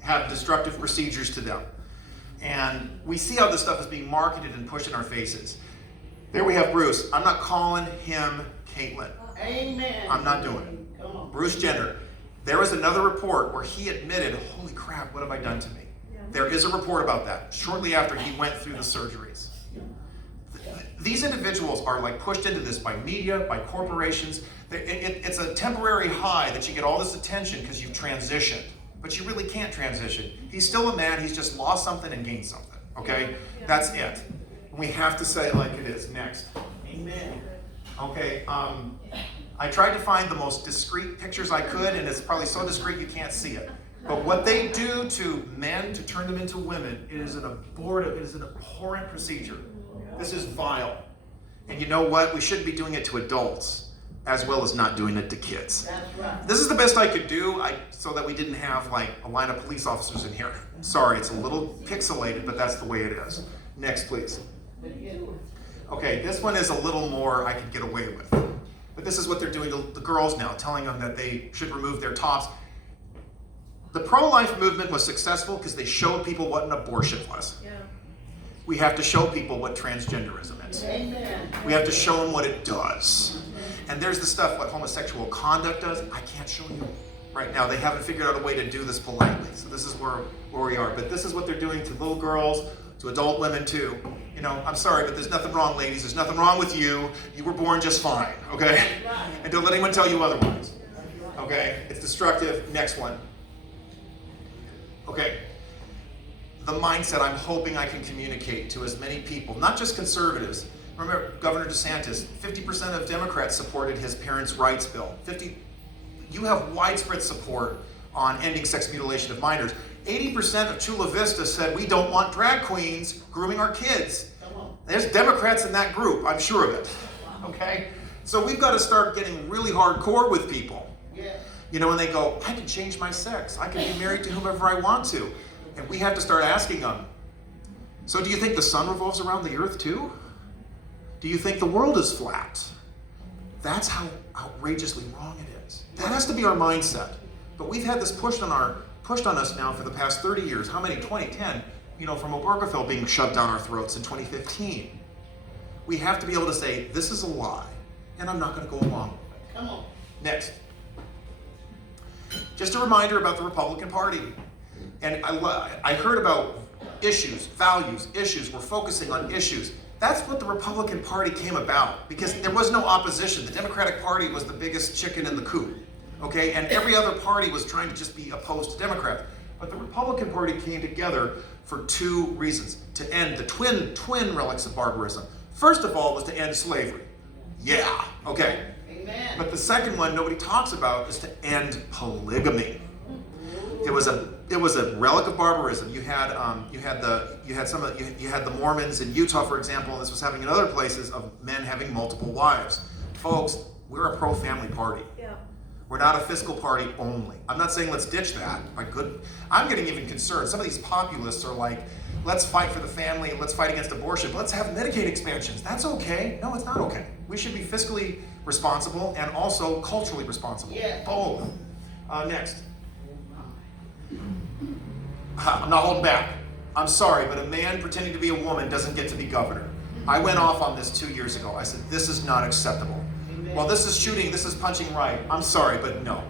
have destructive procedures to them. And we see how this stuff is being marketed and pushed in our faces. There we have Bruce. I'm not calling him Caitlin. Amen. I'm not doing it. Come on. Bruce Jenner. There was another report where he admitted, holy crap, what have I done to me? There is a report about that shortly after he went through the surgeries. These individuals are like pushed into this by media, by corporations. It's a temporary high that you get all this attention because you've transitioned, but you really can't transition. He's still a man, he's just lost something and gained something, okay? That's it. We have to say it like it is. Next. Amen. Okay, I tried to find the most discreet pictures I could, and it's probably so discreet you can't see it. But what they do to men to turn them into women, it is an abhorrent procedure. This is vile. And you know what? We shouldn't be doing it to adults, as well as not doing it to kids. That's right. This is the best I could do, so that we didn't have like a line of police officers in here. Sorry, it's a little pixelated, but that's the way it is. Next, please. Okay, this one is a little more I could get away with. But this is what they're doing to the girls now, telling them that they should remove their tops. The pro-life movement was successful because they showed people what an abortion was. Yeah. We have to show people what transgenderism is. Amen. We have to show them what it does. And there's the stuff, what homosexual conduct does. I can't show you right now. They haven't figured out a way to do this politely. So this is where we are. But this is what they're doing to little girls, to adult women too. You know, I'm sorry, but there's nothing wrong, ladies. There's nothing wrong with you. You were born just fine, okay? And don't let anyone tell you otherwise. Okay? It's destructive. Next one. Okay. The mindset I'm hoping I can communicate to as many people, not just conservatives. Remember, Governor DeSantis, 50% of Democrats supported his parents' rights bill. You have widespread support on ending sex mutilation of minors. 80% of Chula Vista said we don't want drag queens grooming our kids. There's Democrats in that group, I'm sure of it. Okay? So we've got to start getting really hardcore with people. You know, when they go, I can change my sex. I can be married to whomever I want to. And we have to start asking them, so do you think the sun revolves around the earth too? Do you think the world is flat? That's how outrageously wrong it is. That has to be our mindset. But we've had this pushed on us now for the past 30 years. How many? 2010, you know, from Obergefell being shoved down our throats in 2015. We have to be able to say, this is a lie, and I'm not going to go along with it. Come on. Next. Just a reminder about the Republican Party. And I heard about issues, values, issues. We're focusing on issues. That's what the Republican Party came about, because there was no opposition. The Democratic Party was the biggest chicken in the coop, okay? And every other party was trying to just be opposed to Democrats. But the Republican Party came together for two reasons: to end the twin relics of barbarism. First of all was to end slavery. Yeah, okay. Amen. But the second one nobody talks about is to end polygamy. It was a relic of barbarism. You had the Mormons in Utah, for example, and this was happening in other places, of men having multiple wives. Folks, we're a pro-family party. Yeah. We're not a fiscal party only. I'm not saying let's ditch that. I'm getting even concerned. Some of these populists are like, let's fight for the family, let's fight against abortion, but let's have Medicaid expansions. That's okay. No, it's not okay. We should be fiscally responsible and also culturally responsible. Yeah. Both. Next. I'm not holding back. I'm sorry, but a man pretending to be a woman doesn't get to be governor. I went off on this 2 years ago. I said, this is not acceptable. Well, this is shooting, this is punching right. I'm sorry, but no.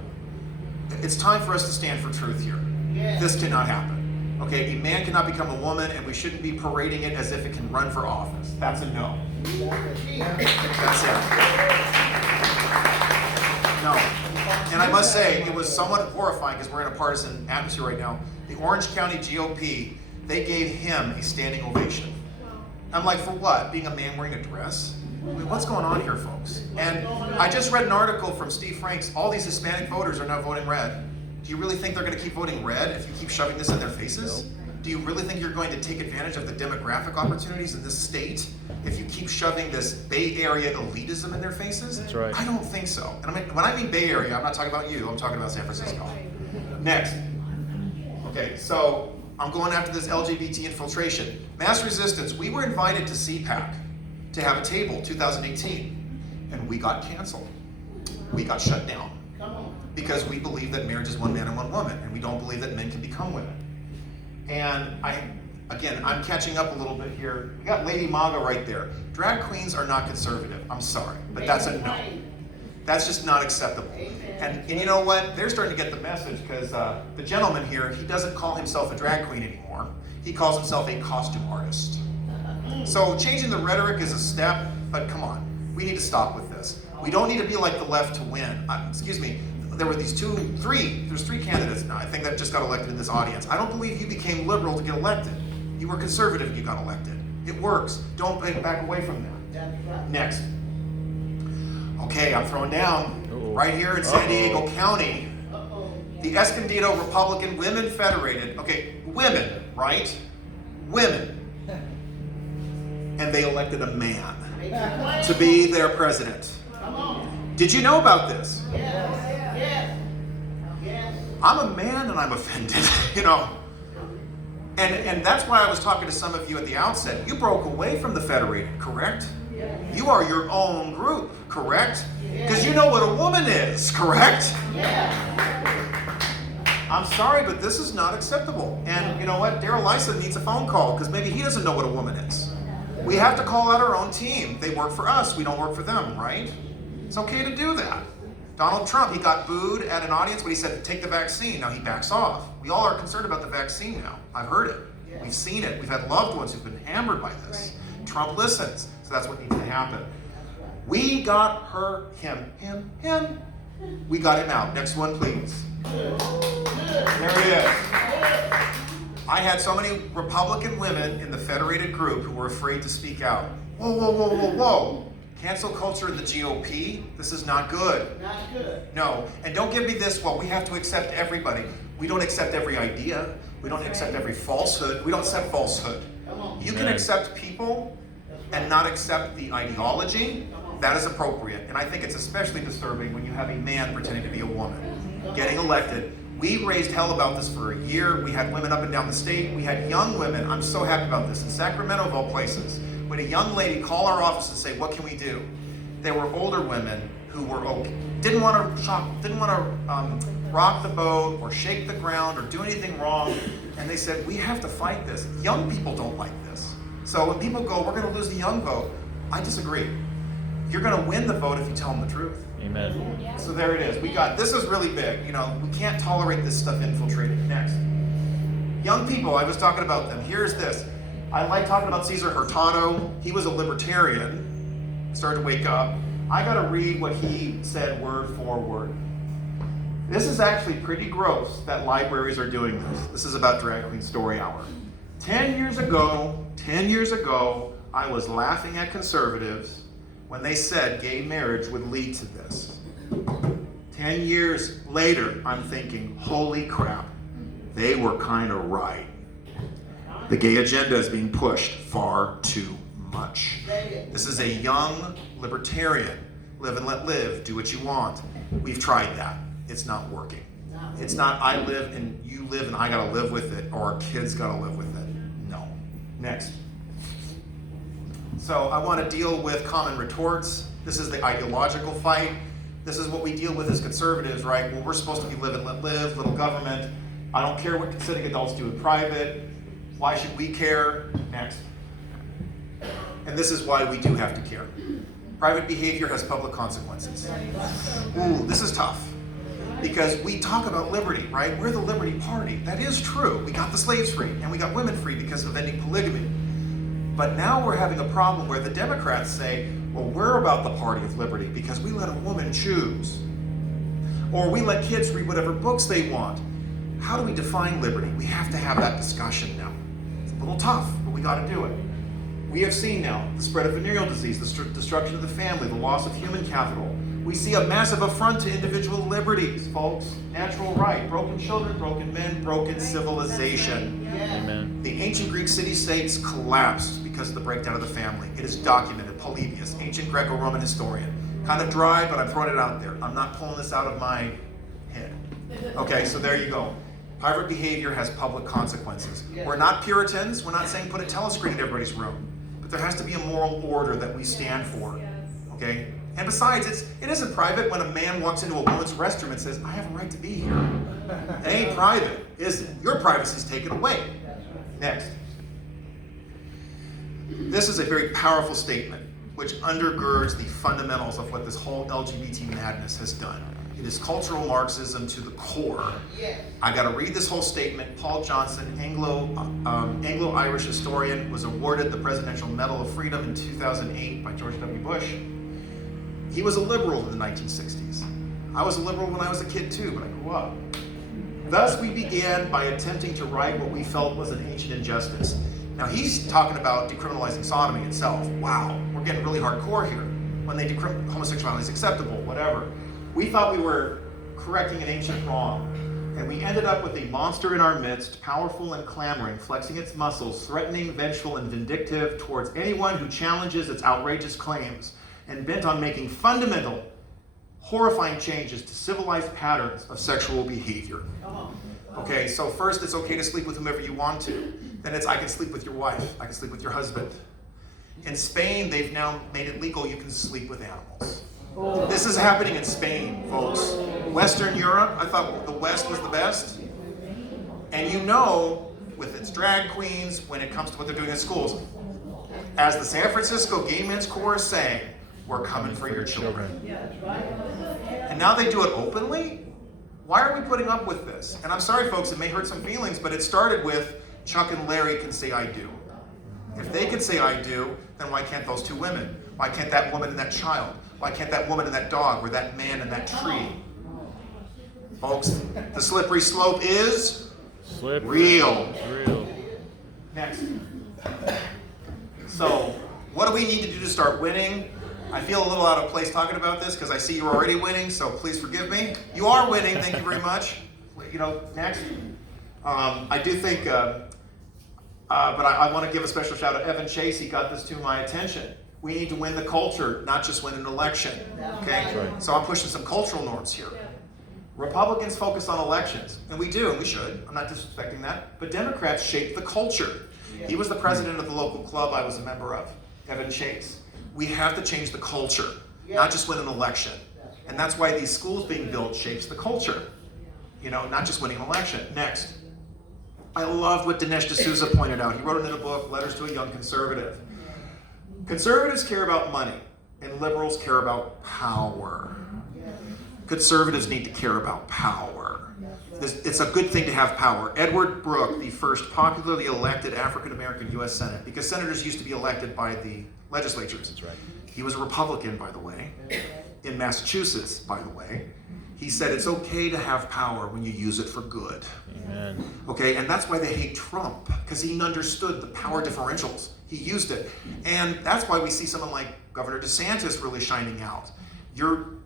It's time for us to stand for truth here. Yeah. This cannot happen. Okay, a man cannot become a woman, and we shouldn't be parading it as if it can run for office. That's a no. That's it. No. And I must say, it was somewhat horrifying because we're in a partisan atmosphere right now. The Orange County GOP, they gave him a standing ovation. I'm like, for what? Being a man wearing a dress? I mean, what's going on here, folks? And I just read an article from Steve Franks. All these Hispanic voters are now voting red. Do you really think they're going to keep voting red if you keep shoving this in their faces? Do you really think you're going to take advantage of the demographic opportunities in this state if you keep shoving this Bay Area elitism in their faces? That's right. I don't think so. And I mean, when I mean Bay Area, I'm not talking about you. I'm talking about San Francisco. Next. Okay, so I'm going after this LGBT infiltration. MassResistance, we were invited to CPAC to have a table 2018, and we got canceled. We got shut down because we believe that marriage is one man and one woman, and we don't believe that men can become women. And I'm catching up a little bit here. We got Lady Maga right there. Drag queens are not conservative. I'm sorry, but that's a no. That's just not acceptable. And you know what? They're starting to get the message because the gentleman here, he doesn't call himself a drag queen anymore. He calls himself a costume artist. So changing the rhetoric is a step, but come on. We need to stop with this. We don't need to be like the left to win. Excuse me. There were there's three candidates now, I think, that just got elected in this audience. I don't believe you became liberal to get elected. You were conservative and you got elected. It works. Don't back away from that. Next. Okay, I'm throwing down. Right here in San Diego County, the Escondido Republican Women Federated, okay, women, right? Women. And they elected a man to be their president. Did you know about this? I'm a man and I'm offended, you know. And that's why I was talking to some of you at the outset. You broke away from the Federated, correct? You are your own group, correct? Because you know what a woman is, correct? I'm sorry, but this is not acceptable. And you know what? Daryl Lysa needs a phone call because maybe he doesn't know what a woman is. We have to call out our own team. They work for us. We don't work for them, right? It's okay to do that. Donald Trump, he got booed at an audience when he said, take the vaccine. Now he backs off. We all are concerned about the vaccine now. I've heard it. We've seen it. We've had loved ones who've been hammered by this. Trump listens. So that's what needs to happen. We got him. We got him out. Next one, please. There he is. I had so many Republican women in the Federated group who were afraid to speak out. Whoa. Cancel culture in the GOP? This is not good. Not good. No, and don't give me this, well, we have to accept everybody. We don't accept every idea. We don't accept every falsehood. We don't accept falsehood. You can accept people and not accept the ideology. That is appropriate. And I think it's especially disturbing when you have a man pretending to be a woman getting elected. We raised hell about this for a year. We had women up and down the state. We had young women. I'm so happy about this. In Sacramento, of all places, we had a young lady call our office and say, what can we do? They were older women who were okay, didn't want to rock the boat or shake the ground or do anything wrong. And they said, we have to fight this. Young people don't like this. So when people go, we're going to lose the young vote, I disagree. You're going to win the vote if you tell them the truth. Amen. So there it is. This is really big. You know, we can't tolerate this stuff infiltrating. Next. Young people, I was talking about them. Here's this. I like talking about Cesar Hurtado. He was a libertarian. Started to wake up. I got to read what he said word for word. This is actually pretty gross that libraries are doing this. This is about Drag Queen Story Hour. 10 years ago, I was laughing at conservatives when they said gay marriage would lead to this. 10 years later, I'm thinking, holy crap, they were kind of right. The gay agenda is being pushed far too much. This is a young libertarian. Live and let live, do what you want. We've tried that. It's not working. It's not I live and you live and I gotta live with it, or our kids gotta live with it. No. Next. So I want to deal with common retorts. This is the ideological fight. This is what we deal with as conservatives, right? Well, we're supposed to be live and let live, little government. I don't care what consenting adults do in private. Why should we care? Next. And this is why we do have to care. Private behavior has public consequences. Ooh, this is tough. Because we talk about liberty, right? We're the liberty party. That is true. We got the slaves free, and we got women free because of ending polygamy. But now we're having a problem where the Democrats say, well, we're about the party of liberty because we let a woman choose. Or we let kids read whatever books they want. How do we define liberty? We have to have that discussion now. It's a little tough, but we got to do it. We have seen now the spread of venereal disease, the destruction of the family, the loss of human capital. We see a massive affront to individual liberties, folks. Natural right, broken children, broken men, broken civilization. Amen. The ancient Greek city-states collapsed because of the breakdown of the family. It is documented. Polybius, ancient Greco-Roman historian. Kind of dry, but I'm throwing it out there. I'm not pulling this out of my head. Okay, so there you go. Private behavior has public consequences. We're not Puritans. We're not saying put a telescreen in everybody's room. But there has to be a moral order that we stand for. Okay? And besides, it isn't private when a man walks into a woman's restroom and says, I have a right to be here. It ain't private, is it? Your privacy is taken away. Next. This is a very powerful statement which undergirds the fundamentals of what this whole LGBT madness has done. It is cultural Marxism to the core. I got to read this whole statement. Paul Johnson, Anglo-Irish historian, was awarded the Presidential Medal of Freedom in 2008 by George W. Bush. He was a liberal in the 1960s. I was a liberal when I was a kid too, but I grew up. Thus, we began by attempting to right what we felt was an ancient injustice. Now, he's talking about decriminalizing sodomy itself. Wow, we're getting really hardcore here. When they homosexuality is acceptable, whatever. We thought we were correcting an ancient wrong, and we ended up with a monster in our midst, powerful and clamoring, flexing its muscles, threatening, vengeful, and vindictive towards anyone who challenges its outrageous claims, and bent on making fundamental, horrifying changes to civilized patterns of sexual behavior. Okay, so first it's okay to sleep with whomever you want to. Then it's I can sleep with your wife, I can sleep with your husband. In Spain, they've now made it legal you can sleep with animals. This is happening in Spain, folks. Western Europe, I thought the West was the best. And you know, with its drag queens, when it comes to what they're doing in schools, as the San Francisco Gay Men's Chorus sang, we're coming for your children. And now they do it openly? Why are we putting up with this? And I'm sorry, folks, it may hurt some feelings, but it started with Chuck and Larry can say I do. If they can say I do, then why can't those two women? Why can't that woman and that child? Why can't that woman and that dog, or that man and that tree? Folks, the slippery slope is real. Next. So, what do we need to do to start winning? I feel a little out of place talking about this because I see you're already winning, so please forgive me. You are winning, thank you very much. Next. I do think, but I want to give a special shout out to Evan Chase. He got this to my attention. We need to win the culture, not just win an election. Okay? Right. So I'm pushing some cultural norms here. Republicans focus on elections, and we do, and we should. I'm not disrespecting that. But Democrats shape the culture. He was the president of the local club I was a member of, Evan Chase. We have to change the culture, not just win an election. And that's why these schools being built shapes the culture. Not just winning an election. Next. I loved what Dinesh D'Souza pointed out. He wrote it in a book, Letters to a Young Conservative. Conservatives care about money, and liberals care about power. Conservatives need to care about power. It's a good thing to have power. Edward Brooke, the first popularly elected African-American U.S. Senate, because senators used to be elected by the legislatures. That's right. He was a Republican, by the way, in Massachusetts, by the way. He said it's okay to have power when you use it for good. Amen. Okay, and that's why they hate Trump, because he understood the power differentials. He used it. And that's why we see someone like Governor DeSantis really shining out. You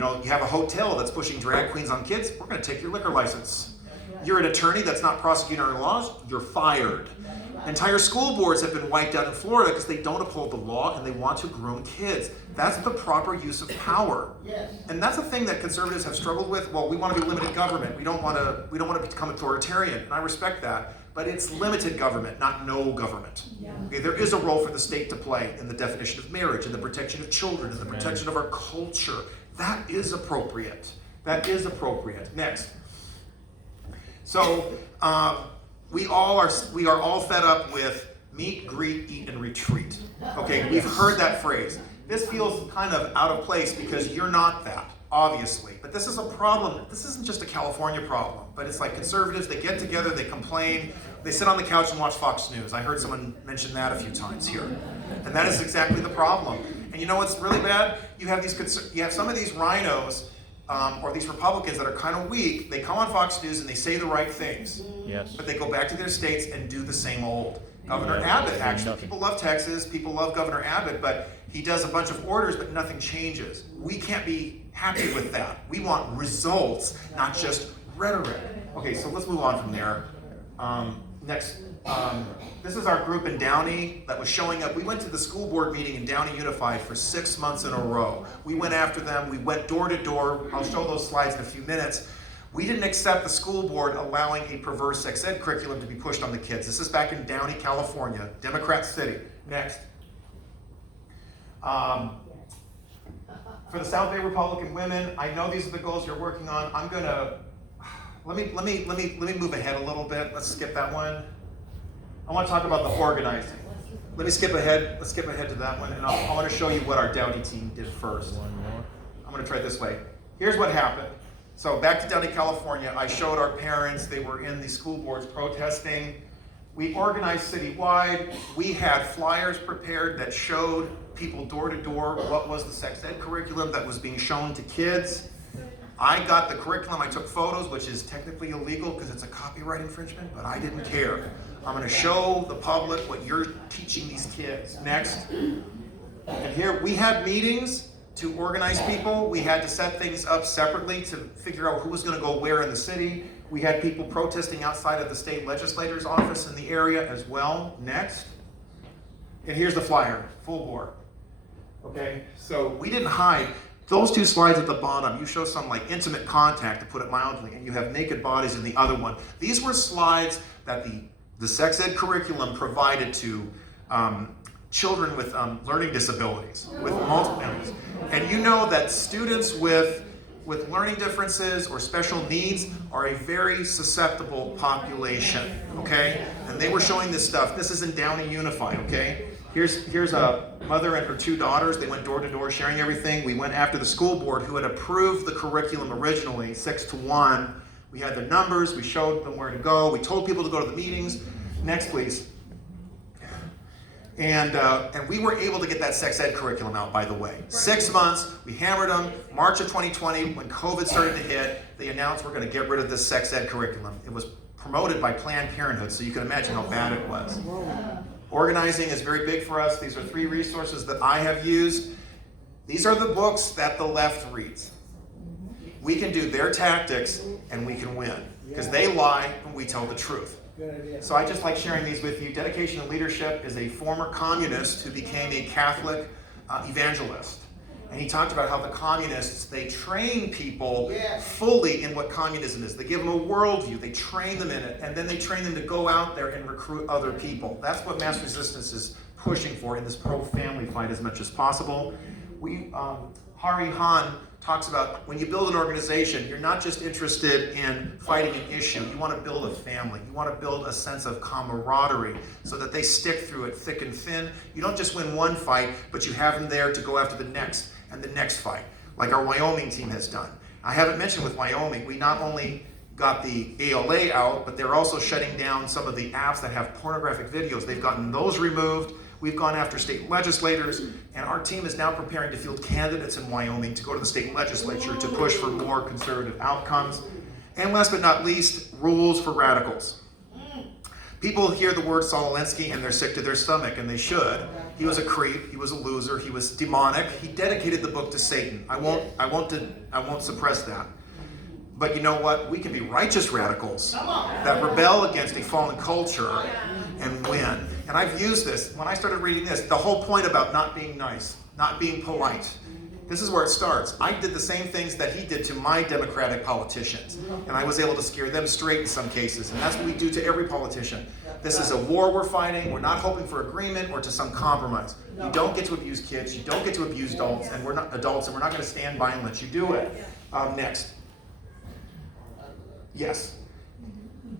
have a hotel that's pushing drag queens on kids, we're going to take your liquor license. You're an attorney that's not prosecuting our laws, you're fired. Entire school boards have been wiped out in Florida because they don't uphold the law and they want to groom kids. That's the proper use of power. And that's the thing that conservatives have struggled with. Well, we want to be limited government. We don't want to become authoritarian. And I respect that. But it's limited government, not no government. Okay, there is a role for the state to play in the definition of marriage, in the protection of children, in the protection of our culture. That is appropriate. That is appropriate. Next. So we are all fed up with meet, greet, eat, and retreat. Okay, we've heard that phrase. This feels kind of out of place because you're not that. obviously. But this is a problem. This isn't just a California problem, but it's like conservatives, they get together, they complain, they sit on the couch and watch Fox News. I heard someone mention that a few times here. And that is exactly the problem. And you know what's really bad? You have some of these rhinos, or these Republicans that are kind of weak. They come on Fox News and they say the right things. Yes. But they go back to their states and do the same old. Governor Abbott, actually, people love Texas, people love Governor Abbott, but he does a bunch of orders, but nothing changes. We can't be happy with that. We want results, not just rhetoric. Okay, so let's move on from there. Next, this is our group in Downey that was showing up. We went to the school board meeting in Downey Unified for 6 months in a row. We went after them, we went door to door. I'll show those slides in a few minutes. We didn't accept the school board allowing a perverse sex ed curriculum to be pushed on the kids. This is back in Downey, California, Democrat City. Next. For the South Bay Republican women, I know these are the goals you're working on. I'm gonna, let me move ahead a little bit. Let's skip that one. I want to talk about the organizing. Let me skip ahead. Let's skip ahead to that one, and I want to show you what our Downey team did first. I'm going to try it this way. Here's what happened. So back to Downey, California, I showed our parents, they were in the school boards protesting. We organized citywide. We had flyers prepared that showed people door to door what was the sex ed curriculum that was being shown to kids. I got the curriculum, I took photos, which is technically illegal because it's a copyright infringement, but I didn't care. I'm going to show the public what you're teaching these kids. Next. And here, we had meetings to organize people. We had to set things up separately to figure out who was going to go where in the city. We had people protesting outside of the state legislator's office in the area as well. Next. And here's the flyer, full bore. Okay, so we didn't hide. Those two slides at the bottom, you show some like intimate contact, to put it mildly, and you have naked bodies in the other one. These were slides that the sex ed curriculum provided to children with learning disabilities, with multiple illnesses. And you know that students with learning differences or special needs are a very susceptible population, okay? And they were showing this stuff. This is in Downey Unified, okay? Here's a mother and her two daughters. They went door to door sharing everything. We went after the school board who had approved the curriculum originally, 6-1. We had their numbers, we showed them where to go, we told people to go to the meetings. Next, please. And we were able to get that sex ed curriculum out, by the way. 6 months, we hammered them. March of 2020, when COVID started to hit, they announced we're going to get rid of this sex ed curriculum. It was promoted by Planned Parenthood, so you can imagine how bad it was. Organizing is very big for us. These are 3 resources that I have used. These are the books that the left reads. We can do their tactics and we can win, because they lie and we tell the truth. So I just like sharing these with you. Dedication and Leadership is a former communist who became a Catholic evangelist. And he talked about how the communists, they train people fully in what communism is. They give them a worldview, they train them in it, and then they train them to go out there and recruit other people. That's what MassResistance is pushing for in this pro-family fight as much as possible. Hari Han talks about when you build an organization, you're not just interested in fighting an issue. You want to build a family. You want to build a sense of camaraderie so that they stick through it thick and thin. You don't just win one fight, but you have them there to go after the next and the next fight, like our Wyoming team has done. I haven't mentioned with Wyoming, we not only got the ALA out, but they're also shutting down some of the apps that have pornographic videos. They've gotten those removed. We've gone after state legislators, and our team is now preparing to field candidates in Wyoming to go to the state legislature to push for more conservative outcomes. And last but not least, rules for radicals. People hear the word Saul Alinsky and they're sick to their stomach, and they should. He was a creep, he was a loser, he was demonic. He dedicated the book to Satan. I won't suppress that. But you know what? We can be righteous radicals that rebel against a fallen culture and win. And I've used this. When I started reading this, the whole point about not being nice, not being polite, this is where it starts. I did the same things that he did to my Democratic politicians. And I was able to scare them straight in some cases. And that's what we do to every politician. This is a war we're fighting. We're not hoping for agreement or to some compromise. You don't get to abuse kids. You don't get to abuse adults. And we're not going to stand by and let you do it. Next. Yes.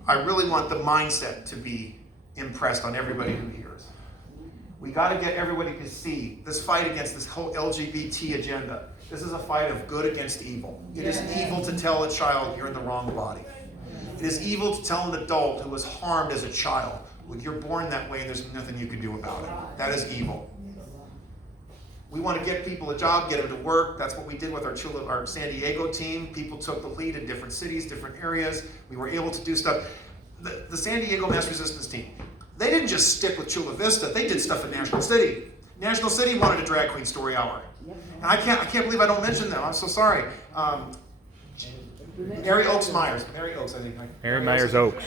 I really want the mindset to be impressed on everybody who hears. We got to get everybody to see this fight against this whole LGBT agenda. This is a fight of good against evil. It is evil to tell a child you're in the wrong body. It is evil to tell an adult who was harmed as a child, well, you're born that way and there's nothing you can do about it. That is evil. We want to get people a job, get them to work. That's what we did with our San Diego team. People took the lead in different cities, different areas. We were able to do stuff. The San Diego Mass Resistance team, they didn't just stick with Chula Vista. They did stuff in National City. National City wanted a drag queen story hour. And I can't believe I don't mention them. I'm so sorry. Mary Oaks, I think. Mary Myers Oaks.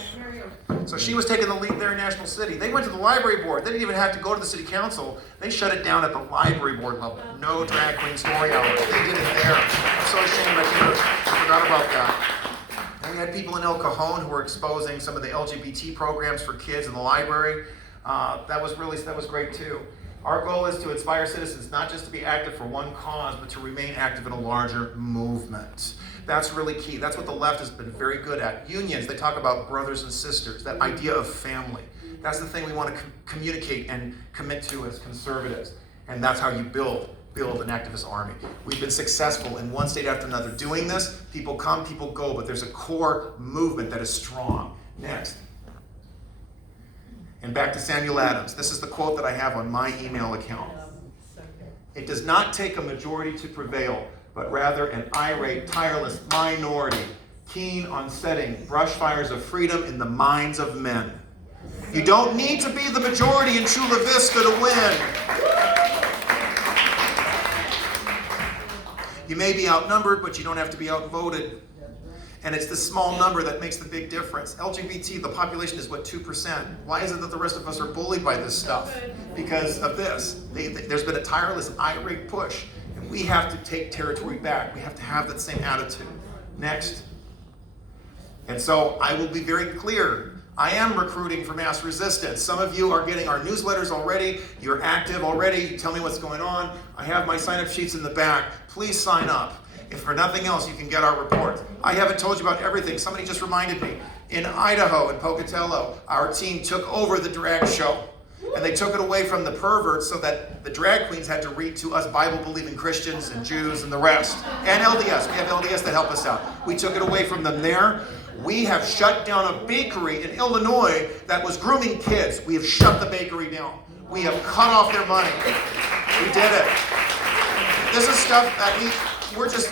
So she was taking the lead there in National City. They went to the library board. They didn't even have to go to the city council. They shut it down at the library board level. No drag queen story hour. They did it there. I'm so ashamed I forgot about that. And we had people in El Cajon who were exposing some of the LGBT programs for kids in the library. That was great too. Our goal is to inspire citizens not just to be active for one cause, but to remain active in a larger movement. That's really key. That's what the left has been very good at. Unions, they talk about brothers and sisters, that idea of family. That's the thing we want to communicate and commit to as conservatives. And that's how you build an activist army. We've been successful in one state after another doing this. People come, people go, but there's a core movement that is strong. Next. And back to Samuel Adams. This is the quote that I have on my email account. It does not take a majority to prevail, but rather an irate, tireless minority, keen on setting brush fires of freedom in the minds of men. You don't need to be the majority in Chula Vista to win. You may be outnumbered, but you don't have to be outvoted. And it's the small number that makes the big difference. LGBT, the population is what, 2%. Why is it that the rest of us are bullied by this stuff? Because of this. There's been a tireless, irate push. And we have to take territory back. We have to have that same attitude. Next. And so I will be very clear. I am recruiting for Mass Resistance. Some of you are getting our newsletters already. You're active already. You tell me what's going on. I have my sign-up sheets in the back. Please sign up. If for nothing else, you can get our report. I haven't told you about everything. Somebody just reminded me. In Idaho, in Pocatello, our team took over the drag show. And they took it away from the perverts so that the drag queens had to read to us Bible-believing Christians and Jews and the rest. And LDS. We have LDS that help us out. We took it away from them there. We have shut down a bakery in Illinois that was grooming kids. We have shut the bakery down. We have cut off their money. We did it. This is stuff that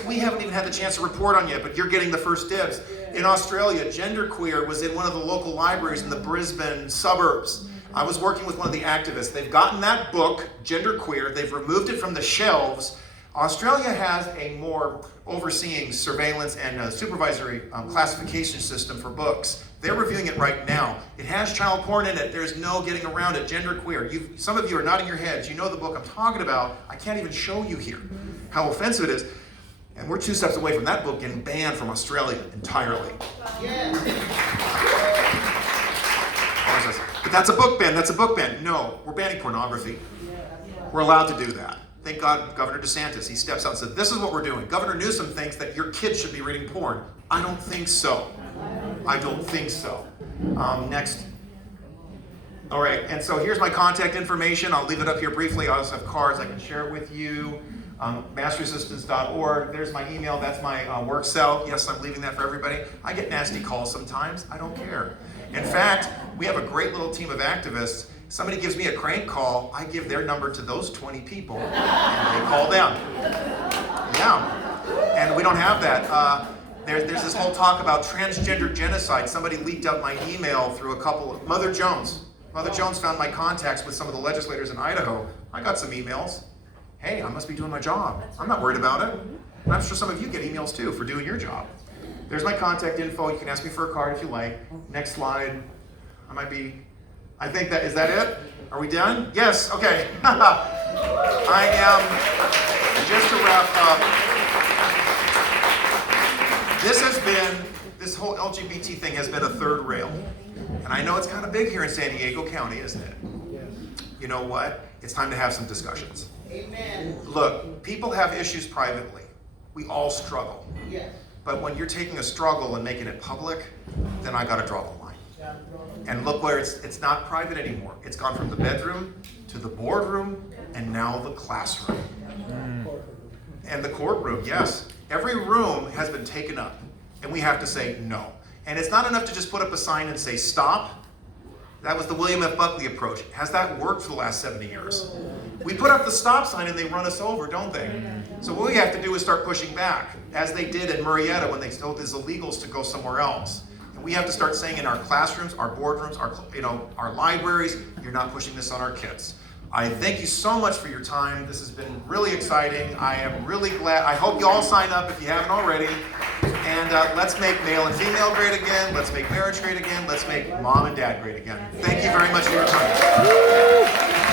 we haven't even had the chance to report on yet, but you're getting the first dibs. In Australia, genderqueer was in one of the local libraries in the Brisbane suburbs. I was working with one of the activists. They've gotten that book, Genderqueer, they've removed it from the shelves. Australia has a more overseeing surveillance and supervisory classification system for books. They're reviewing it right now. It has child porn in it. There's no getting around it. Genderqueer. Some of you are nodding your heads. You know the book I'm talking about. I can't even show you here how offensive it is. And we're 2 steps away from that book getting banned from Australia entirely. Yeah. But that's a book ban. That's a book ban. No, we're banning pornography. We're allowed to do that. Thank God Governor DeSantis, he steps out and said, this is what we're doing. Governor Newsom thinks that your kids should be reading porn. I don't think so. I don't think so. Next. All right, and so here's my contact information. I'll leave it up here briefly. I also have cards I can share it with you. MassResistance.org. There's my email. That's my work cell. Yes, I'm leaving that for everybody. I get nasty calls sometimes. I don't care. In fact, we have a great little team of activists. Somebody gives me a crank call, I give their number to those 20 people, and they call them. Yeah, and we don't have that. There's this whole talk about transgender genocide. Somebody leaked out my email through a couple of, Mother Jones. Mother Jones found my contacts with some of the legislators in Idaho. I got some emails. Hey, I must be doing my job. I'm not worried about it. And I'm sure some of you get emails too for doing your job. There's my contact info. You can ask me for a card if you like. Next slide. I think is that it? Are we done? Yes, okay. I am, just to wrap up, this whole LGBT thing has been a third rail. And I know it's kind of big here in San Diego County, isn't it? You know what? It's time to have some discussions. Amen. Look, people have issues privately. We all struggle. Yes. But when you're taking a struggle and making it public, then I gotta draw the line. And look where it's not private anymore. It's gone from the bedroom to the boardroom and now the classroom. And the courtroom, yes. Every room has been taken up, and we have to say no. And it's not enough to just put up a sign and say stop. That was the William F. Buckley approach. Has that worked for the last 70 years? We put up the stop sign and they run us over, don't they? So what we have to do is start pushing back, as they did in Murrieta when they told these illegals to go somewhere else. And we have to start saying in our classrooms, our boardrooms, our libraries, you're not pushing this on our kids. I thank you so much for your time. This has been really exciting. I am really glad. I hope you all sign up if you haven't already. And let's make male and female great again. Let's make marriage great again. Let's make mom and dad great again. Thank you very much for your time.